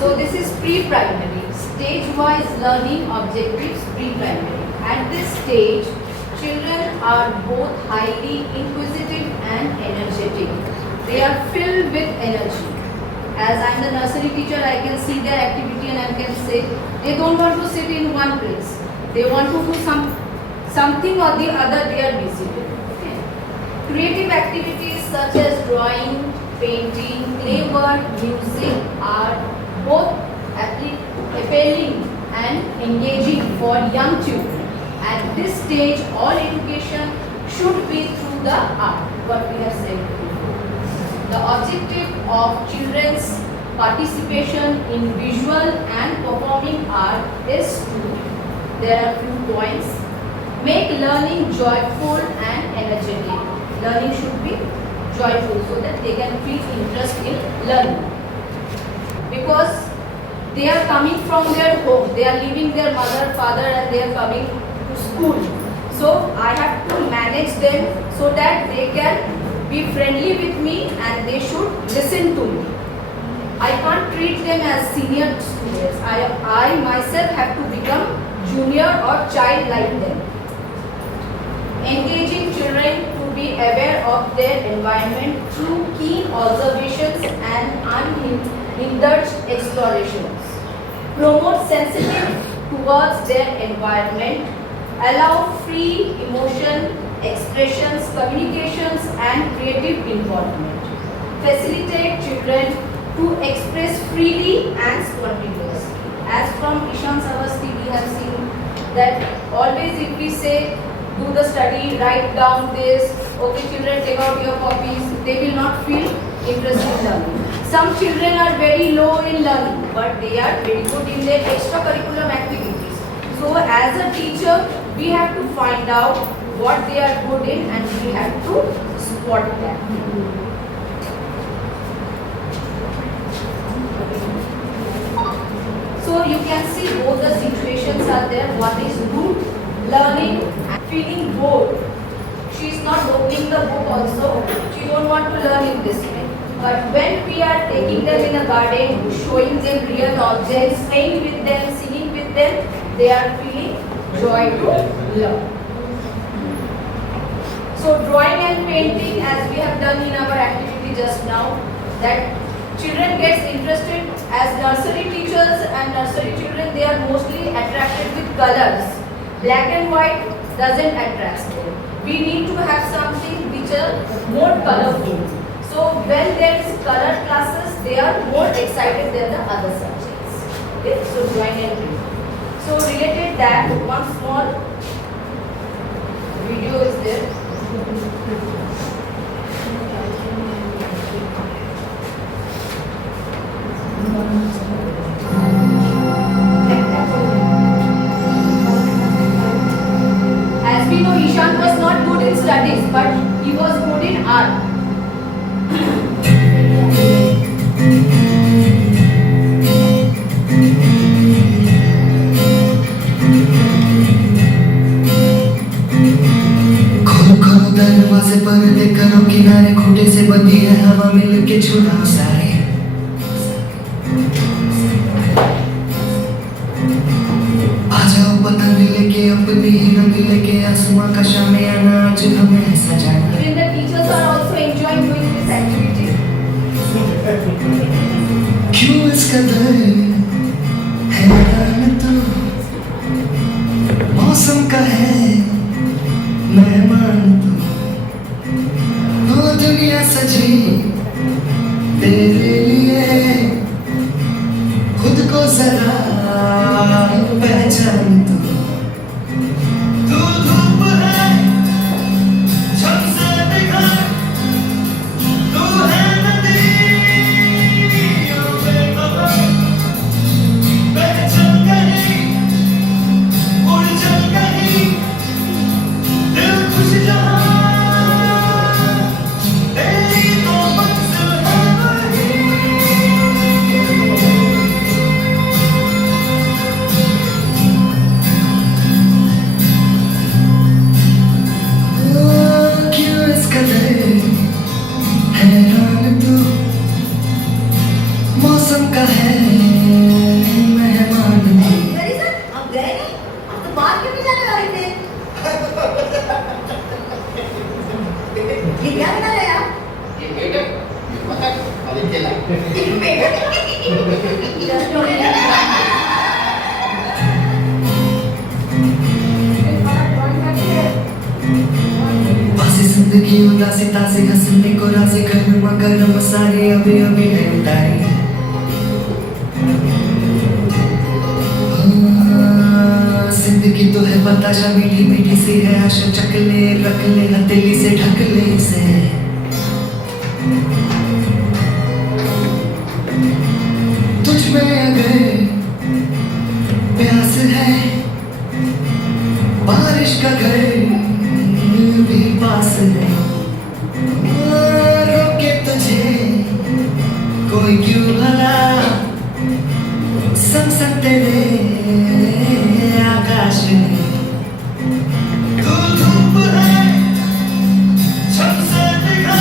So this is pre-primary, stage-wise learning objectives pre-primary. At this stage, children are both highly inquisitive and energetic. They are filled with energy. As I am the nursery teacher, I can see their activity and I can say they don't want to sit in one place. They want to do something or the other they are busy with. Okay. Creative activities such as drawing, painting, clay work, music are both appealing and engaging for young children. At this stage, all education should be through the art, what we have said before. The objective of children's participation in visual and performing art is to, there are few points, make learning joyful and energetic. Learning should be joyful so that they can feel interest in learning. Because they are coming from their home, they are leaving their mother, father and they are coming to school. So I have to manage them so that they can be friendly with me and they should listen to me. I can't treat them as senior students. I myself have to become junior or child like them. Engaging children to be aware of their environment through keen observations and unhindered explorations. Promote sensitivity towards their environment. Allow free emotion expressions, communications and creative involvement. Facilitate children to express freely and spontaneously. As from Ishan Savasti we have seen that always if we say do the study, write down this, okay children take out your copies, they will not feel interested in learning. Some children are very low in learning but they are very good in their extracurricular activities. So as a teacher we have to find out what they are good in and we have to support them. So you can see both the situations are there. One is good learning and feeling bored. She is not opening the book also. She don't want to learn in this way. But when we are taking them in a garden, showing them real objects, playing with them, singing with them, they are feeling joy to learn. So drawing and painting, as we have done in our activity just now, that children gets interested as nursery teachers and nursery children, they are mostly attracted with colors. Black and white doesn't attract them. We need to have something which are more colorful. So when there is color classes, they are more excited than the other subjects. Okay, so drawing and painting. So related that, one small video is there. As we know, Ishan was not good in studies, but he was good in art. खोलो खोलो दरवाजे पर्दे करो किनारे खूंटे से बंधी है हवा मिल के छुड़ाओ सारे आ जाओ पतंग लेके अपनी ही रंग लेके आसमां का शामे आना आज हमें सजाना Even the teachers are also enjoying doing this activity. क्यों इस कदर हैरान तो मौसम का है मेहमान तो दुनिया सजी तेरे लिए खुद को जरा पहचान तू धूप है छत से दिखा तू है नदी बह चल कहीं उड़ चल कहीं दिल खुश जहाँ तेरी तो मंजिल है वही क्यों इस कदर हैरान तू मौसम का है मेहमान अरे सर, आप गए नहीं? आप तो बाहर क्यों नहीं जाने वाले थे? ये क्या बना रहे हैं आप? Just don't बासी जिंदगी उदासी तासी हंसने को राजी गर्मा गर्म सारे अभी अभी है उतारी जिंदगी तो है बताशा मीठी मीठी सी है आशा चक ले रख ले हथेली से ढक ले इसे तुझ में अगर प्यास है बारिश का घर भी पास है रोके तुझे कोई क्यों भला संग संग तेरे आकाश में तू धूप है छत से दिखा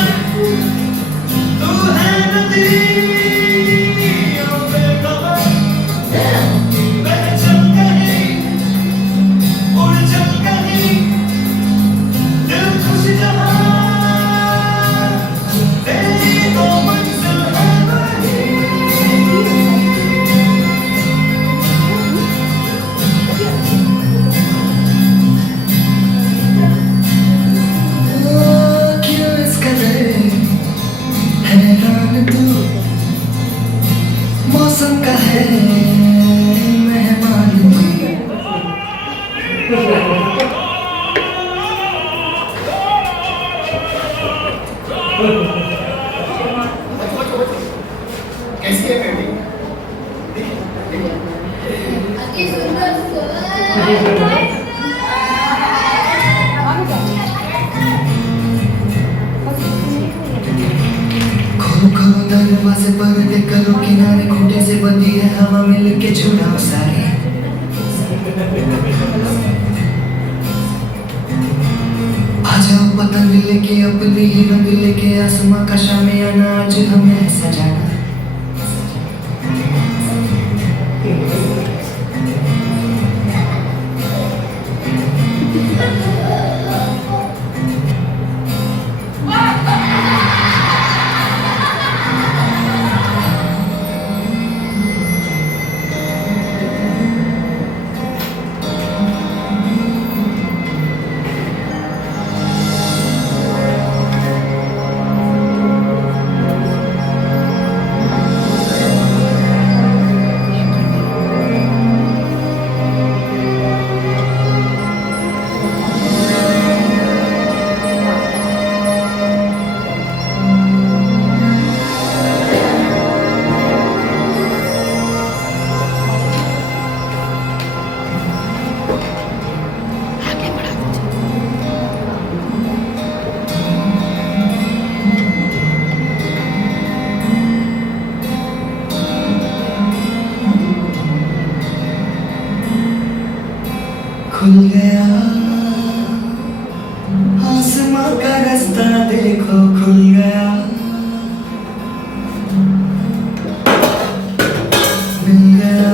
तू है नदी बह चल कहीं उड़ चल कहीं दिल खुश जहाँ तेरी तो मंजिल है वही क्यों इस कदर हैरान तू मौसम का है मेहमान कैसी है पेंटिंग अति सुंदर सर। खोलो खोलो दरवाजे पर्दे करो किनारे खूंटे से बंधी है हवा मिल के छुड़ाओ सारे आ जाओ पतंग लेके अपनी ही रंग लेके आसमां का शामे आना आज हमें सजाना खुल गया आसमां का रास्ता देखो खुल गया मिल गया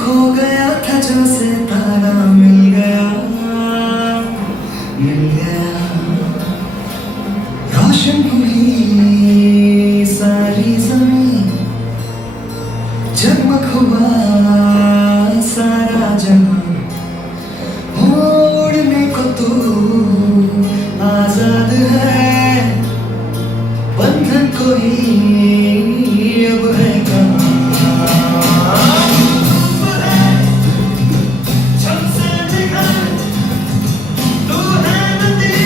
खो गया था जो सितारा मिल गया रोशन हुई सारी जमीन जगमग हुआ सारा जहां उड़ने को तू आजाद है बंधन कोई अब है कहाँ छम से निकल तू है नदी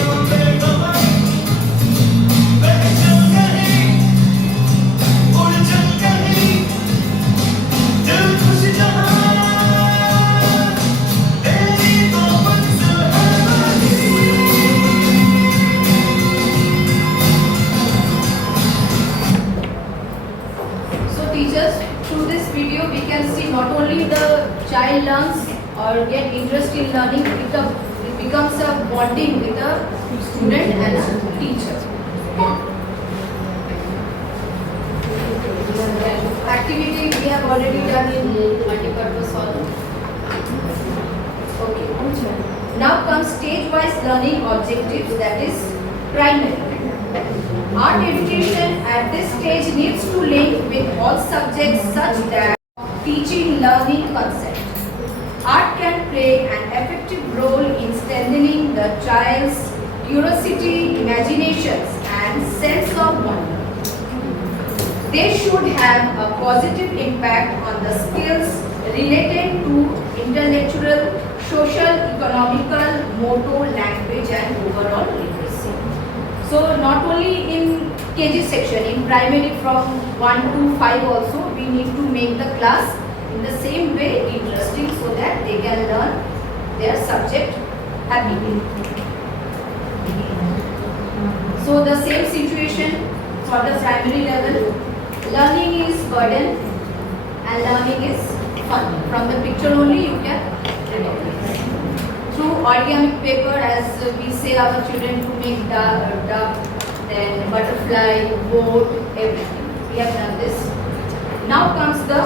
ओ बेखबर बह चल कहीं उड़ चल कहीं दिल खुश जहाँ तेरी तो मंजिल है वही So teachers, through this video we can see not only the child learns or get interest in learning, it becomes a bonding with a student and a teacher. Activity we have already done in multi-purpose hall. Okay. Now comes stage-wise learning objectives, that is primary. Art education at this stage needs to link with all subjects such that teaching learning concept. Art can play an effective role in strengthening the child's curiosity, imaginations and sense of wonder. They should have a positive impact on the skills related to intellectual, social, economical, motor, language and overall literacy. So not only in KG section, in primary from 1 to 5 also, we need to make the class in the same way interesting so that they can learn their subject happily. So the same situation for the primary level. Learning is burden and learning is fun. From the picture only you can recognize. Through origami paper, as we say our children to make duck, then butterfly, boat, everything. We have done this. Now comes the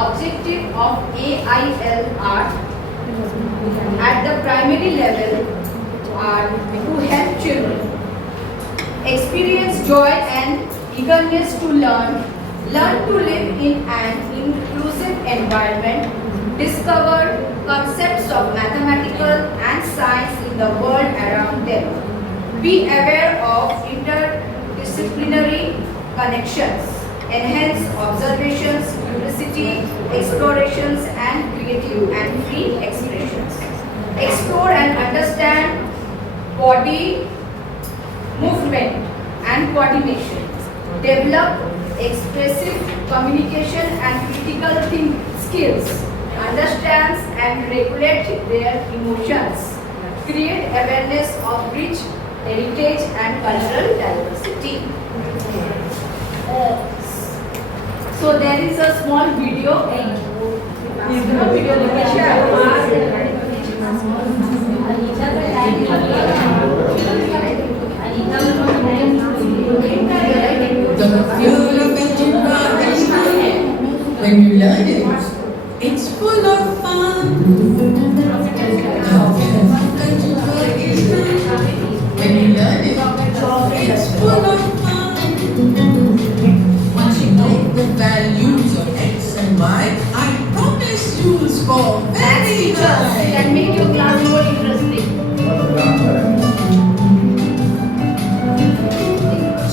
objective of AIL art at the primary level are to help children experience joy and eagerness to learn to live in an inclusive environment, discover concepts of mathematical and science in the world around them, be aware of interdisciplinary connections, enhance observations, curiosity, explorations and creative and free expressions, explore and understand body movement and coordination, develop expressive communication and critical thinking skills, understands and regulate their emotions, create awareness of rich heritage and cultural diversity. So there is a small video. The fear of algebra is high. When you learn it, it's full of fun. The fear of algebra is high. When you learn it, it's full of fun. Once you know the values of x and y, I promise you'll score very high. Can make your class more interesting.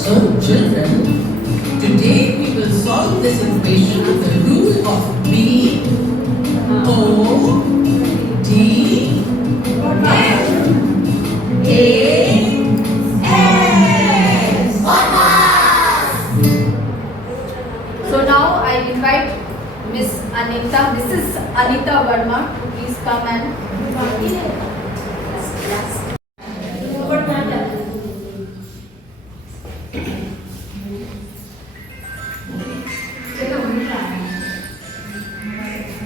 So children, today we will solve this equation with the rule of B, O, D, F, A, S. So now I invite Mrs. Anita Verma to please come and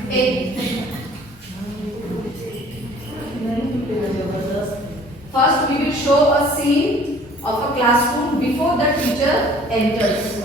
A classroom before the teacher enters.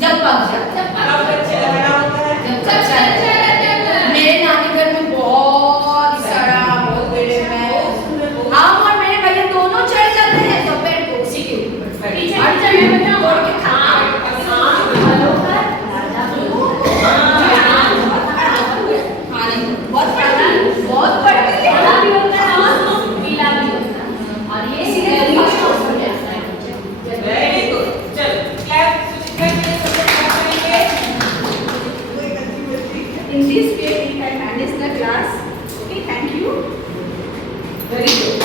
जब पक जाता है। जब अच्छा है। मेरे नानी घर में बहुत सारा बहुत बड़े में आम और मेरे भैया दोनों चढ़ जाते हैं तो पेड़ को उसी के ऊपर टीचर मैं बताऊं तोड़ के खा बहुत पढ़ती है भी होता है और पीला भी होता है और ये इसीलिए वेरी गुड चल clap In this way, we can manage the class. Okay, thank you. Very good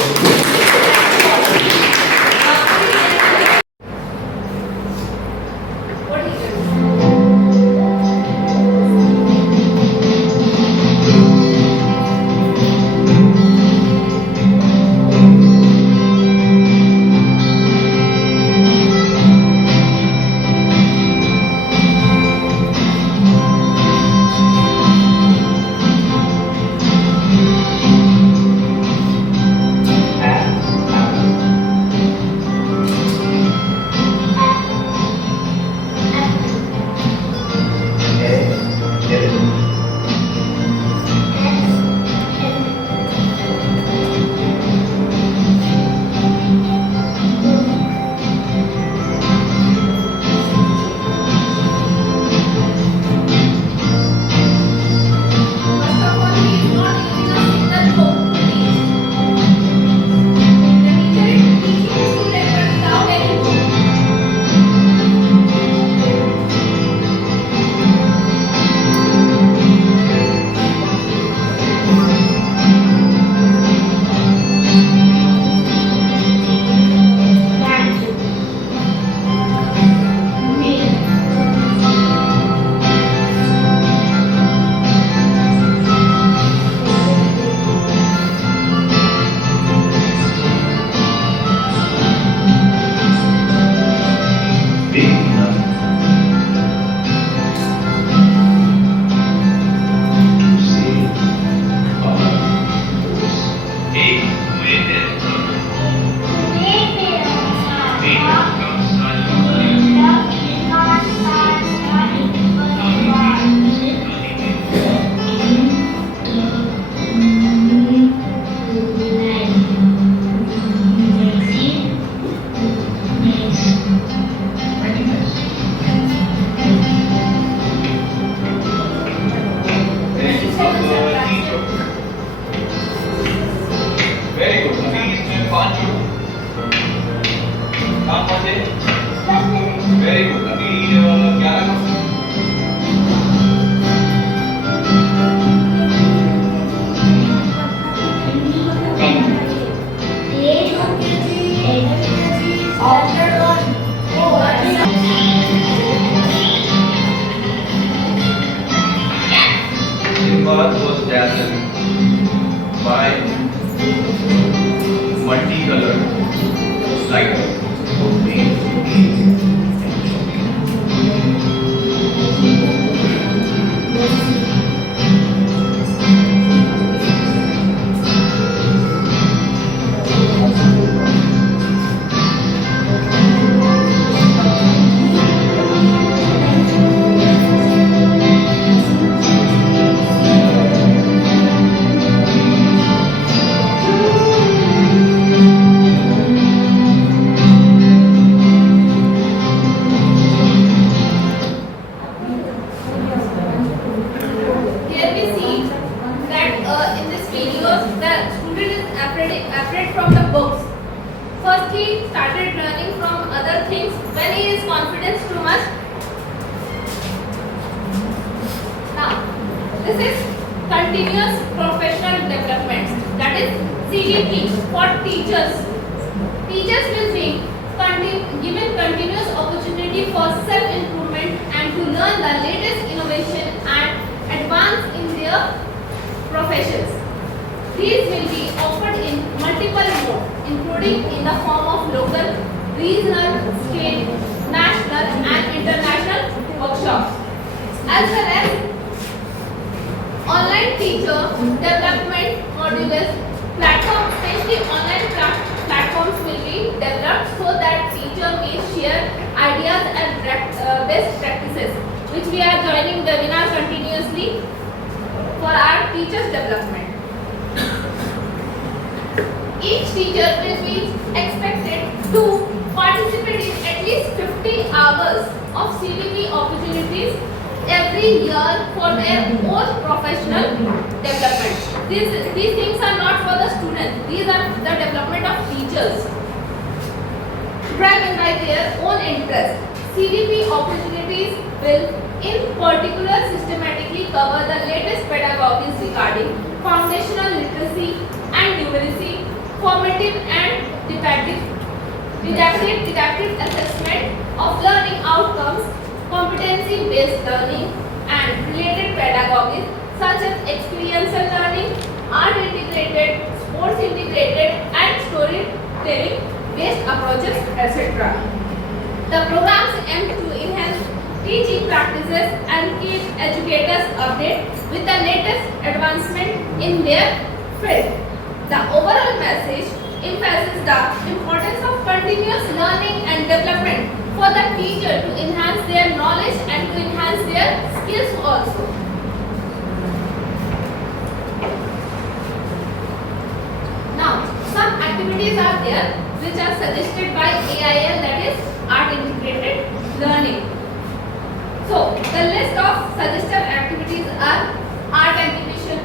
very good अभी 11 Simbad was dazzled by multicolored light of Here we see that in this video the student is afraid from the books. First he started learning from other things. When he is confidence too much. Now this is continuous professional development, that is CDP for teachers. Teachers will be given continuous opportunity for self-improvement and to learn the latest innovation and advance in their professions. These will be offered in multiple modes, including in the form of local, regional, state, national and international workshops, as well as online teacher development modules platforms, especially online platforms will be developed so that teacher may share ideas and best practices which we are joining webinar continuously for our teachers' development. Each teacher will be expected to participate in at least 50 hours of CDP opportunities every year for their own professional development. These things are not for the students. These are the development of teachers, driven by their own interest. CDP opportunities will in particular systematically cover the latest pedagogies regarding foundational literacy and numeracy, formative and didactic assessment of learning outcomes, competency-based learning and related pedagogies such as experiential learning, art integrated, sports integrated and storytelling based approaches, etc. The programs aim to enhance teaching practices and keep educators updated with the latest advancement in their field. The overall message emphasizes the importance of continuous learning and development for the teacher to enhance their knowledge and to enhance their skills also. Now, some activities are there which are suggested by AIL, that is Art Integrated Learning. So, the list of suggested activities are art exhibition,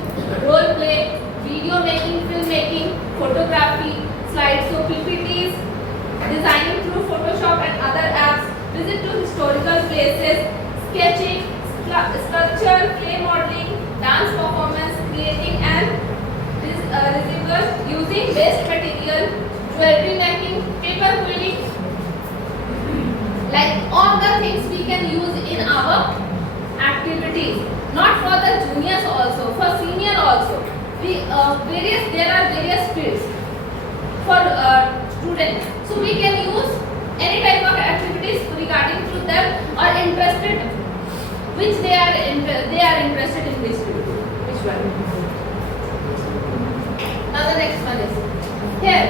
role play, video making, film making, photography, slideshow, PPTs, designing through Photoshop and other apps, visit to historical places, sketching, sculpture, clay modeling, dance performance, creating and residual using waste material, jewelry making, paper quilling, like all the things we can use in our activities. Not for the juniors also, for senior also. There are various fields for students. So we can use any type of activities regarding to them or interested, which they are interested in this field. Which one? Now the next one is here.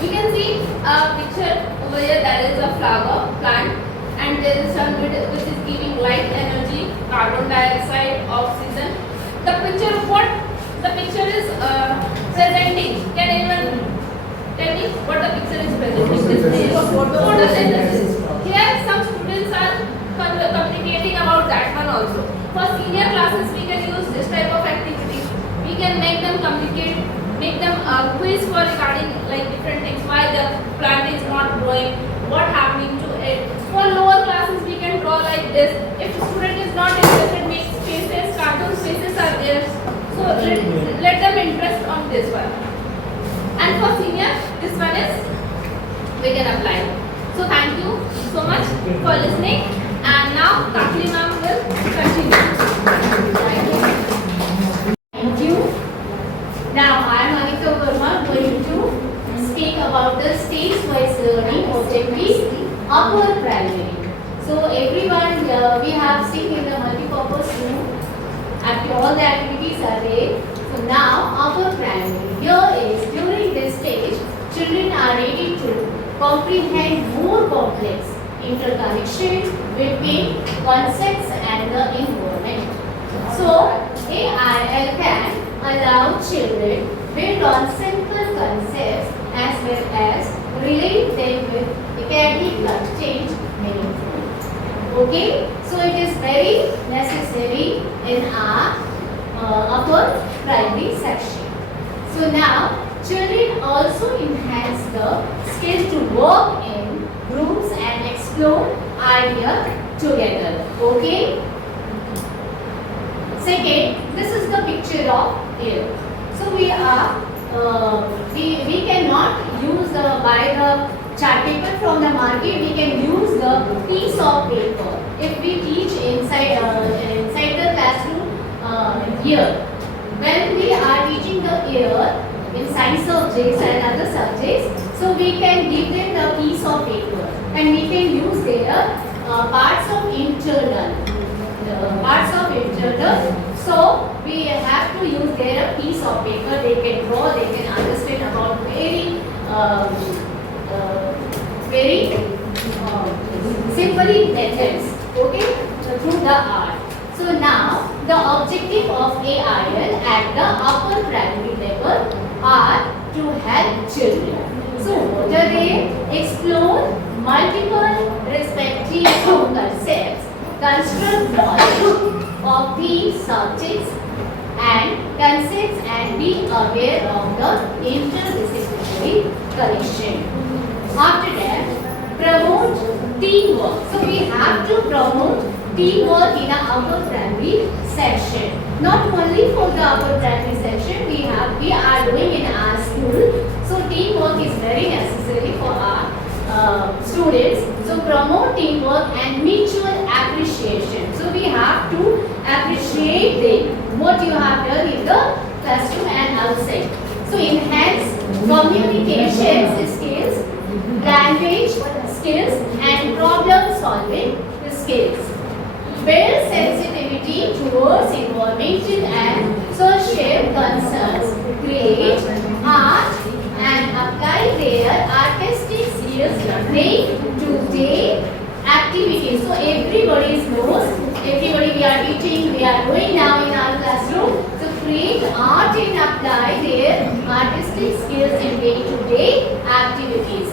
We can see a picture over here. There is a flower plant, and there is some which is giving light energy, carbon dioxide, oxygen. The picture of what the picture is presenting. Can anyone tell me what the picture is presenting? Photosynthesis. Here some students are communicating about that one also. For senior classes we can use this type of activity. We can make them communicate, make them quiz for regarding like different things. Why the plant is not growing, what happening to it. For lower classes we can draw like this. If the student is not interested, make spaces, cartoon spaces are there. So let them interest on this one. And for senior, this one is we can apply. So thank you so much for listening. And now Kakli ma'am will continue. Thank you. Now I am Anika Verma going to speak about the stage-wise learning objectives upper primary. So everyone we have seen in the multi-purpose room. After all the activities are there. So now upper primary. Here is during this stage, children are ready to comprehend more complex interconnections between concepts and the environment. So AIL can allow children build on simple concepts as well as relate them with academic exchange meaningful. Okay, so it is very necessary in our upper primary section. So now children also enhance the skill to work in groups and explore ideas together. Okay. Second, this is the picture of air. So we cannot use buy the chart paper from the market. We can use the piece of paper. If we teach inside the classroom here, when we are teaching the air in science subjects and other subjects, so we can give them the piece of paper and we can use their parts of internal. So we have to use their piece of paper. They can draw, they can understand about very simply methods Okay, so through the art. So now the objective of AIL at the upper primary level are to help children. So what are they? Explore multiple respective concepts, construct knowledge of these subjects and concepts, and be aware of the interdisciplinary connection. After that, promote teamwork. So we have to promote teamwork in our upper primary section. Not only for the upper primary section, we are doing in our school. So teamwork is very necessary for our students. So promote teamwork and mutual appreciation. So we have to appreciate what you have done in the classroom and outside. So enhance communication skills, language skills, and problem solving skills. Build sensitivity towards environmental and social concerns. Create art and apply their artistic skills in day-to-day activities. So everybody knows, everybody we are teaching, we are doing now in our classroom. So create art and apply their artistic skills in day-to-day activities.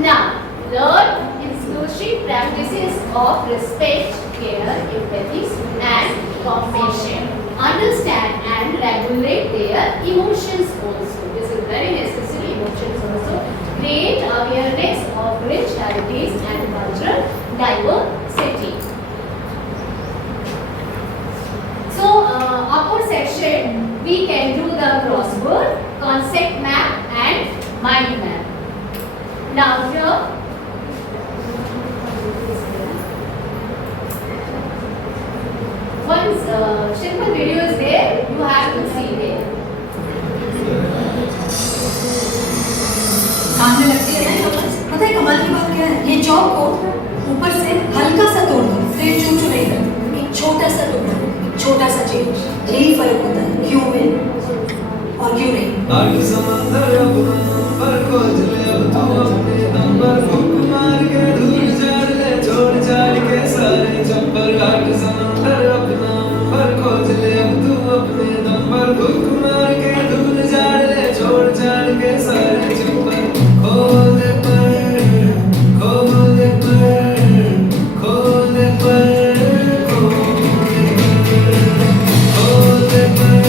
Now, learn inclusive practices of respect, care, empathy, and compassion. Understand and regulate their emotions also. This is very necessary, emotions also. Create awareness of rich heritage and cultural diversity. So, upper section, we can do the crossword, concept map, and mind map. Now here, once simple video is there, you have to see there. काम में लगती है ना समझ। पता है कमाल की बात क्या है? ये चौक को ऊपर से हल्का सा तोड़ दो, फिर चू चू नहीं करते, एक छोटा सा टुकड़ा, छोटा सा चेंज, यही फर्क होता है क्यों में और क्यों नहीं। आग समंदर अपना पर खोज ले अब तू अपने दम पर फूंक मार के दूर झाड़ ले, छोड़ छाड़ के सारे चंपर। आग समंदर अपना पर खोज ले अब तू अपने दम पर फूंक मार के दूर झाड़ ले, छोड़ छाड़ के सारे चंपर। खोल दे पर, खोल दे पर, खोल दे पर, खोल दे पर,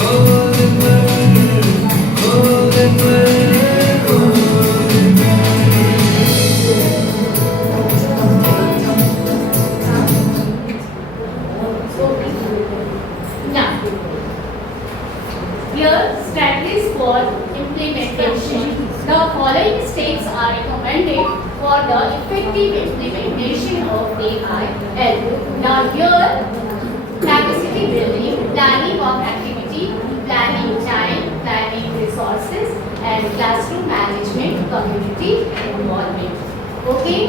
खोल दे पर, खोल दे पर, खोल दे Now, here strategies for implementation. The following steps are recommended for the effective implementation of AIL. Now here, capacity building, planning of activity, planning time, planning resources, and classroom management, community involvement. Okay?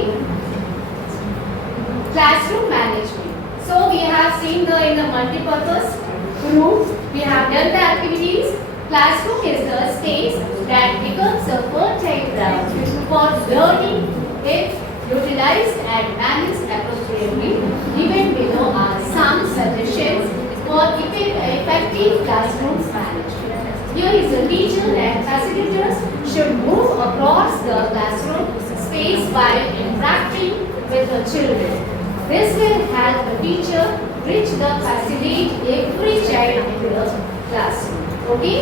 Classroom management. So we have seen in the multi-purpose room, we have done the activities. Classroom is the space that becomes a fertile ground for learning if utilized and managed appropriately. Even below are some suggestions for effective classroom management. Here is a teacher and facilitators should move across the classroom space while interacting with the children. This will help the teacher reach the facilitate every child in the classroom. Okay?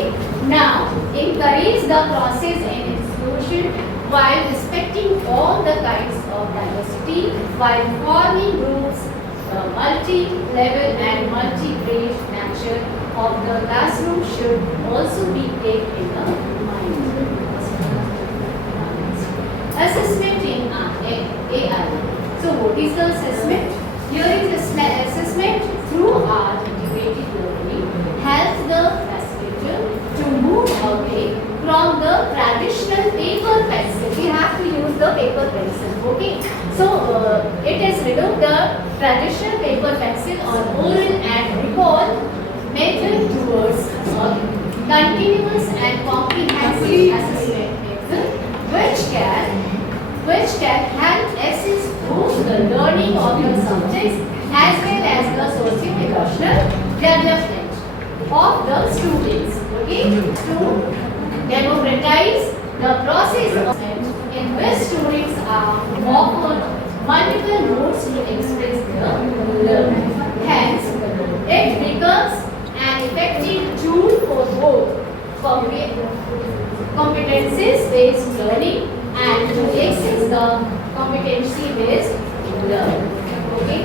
Now, encourage the process and inclusion while respecting all the kinds of diversity, while forming groups, the multi-level and multi-grade nature of the classroom should also be kept in the mind. Assessment in AI. So what is the assessment? Here is the assessment through our integrated learning helps the facilitator to move away from the traditional paper pencil. We have to use the paper pencil. Okay. So it is remove the traditional paper pencil or oral and recall method towards continuous and comprehensive assessment method which can help assess both the learning learning of the subjects as well as the socio-emotional development of the students. Okay, to democratize the process in which students are offered multiple modes to express their learning. Hence, it becomes an effective tool for both competencies-based learning and to access the competency-based learning. Okay?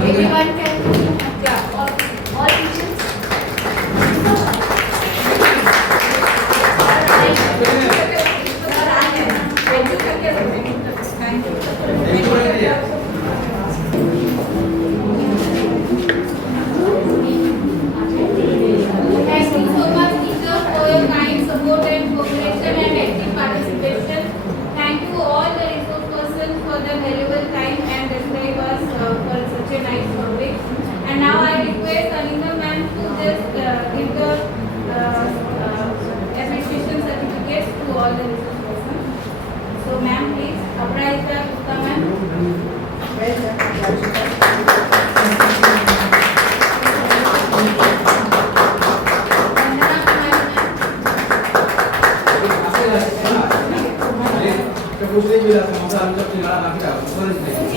Everyone can, yeah, all teachers. Thank you so much, teacher, for your kind support and cooperation and active participation. Thank you all the resource persons for their valuable time and describe us for such a nice topic. And now I request Anita ma'am to just give the appreciation certificates to all the resource persons. So ma'am, please, Aparajita Gupta ma'am. Well done. Terus dia bilang, "Kamu harus jalan lagi dah."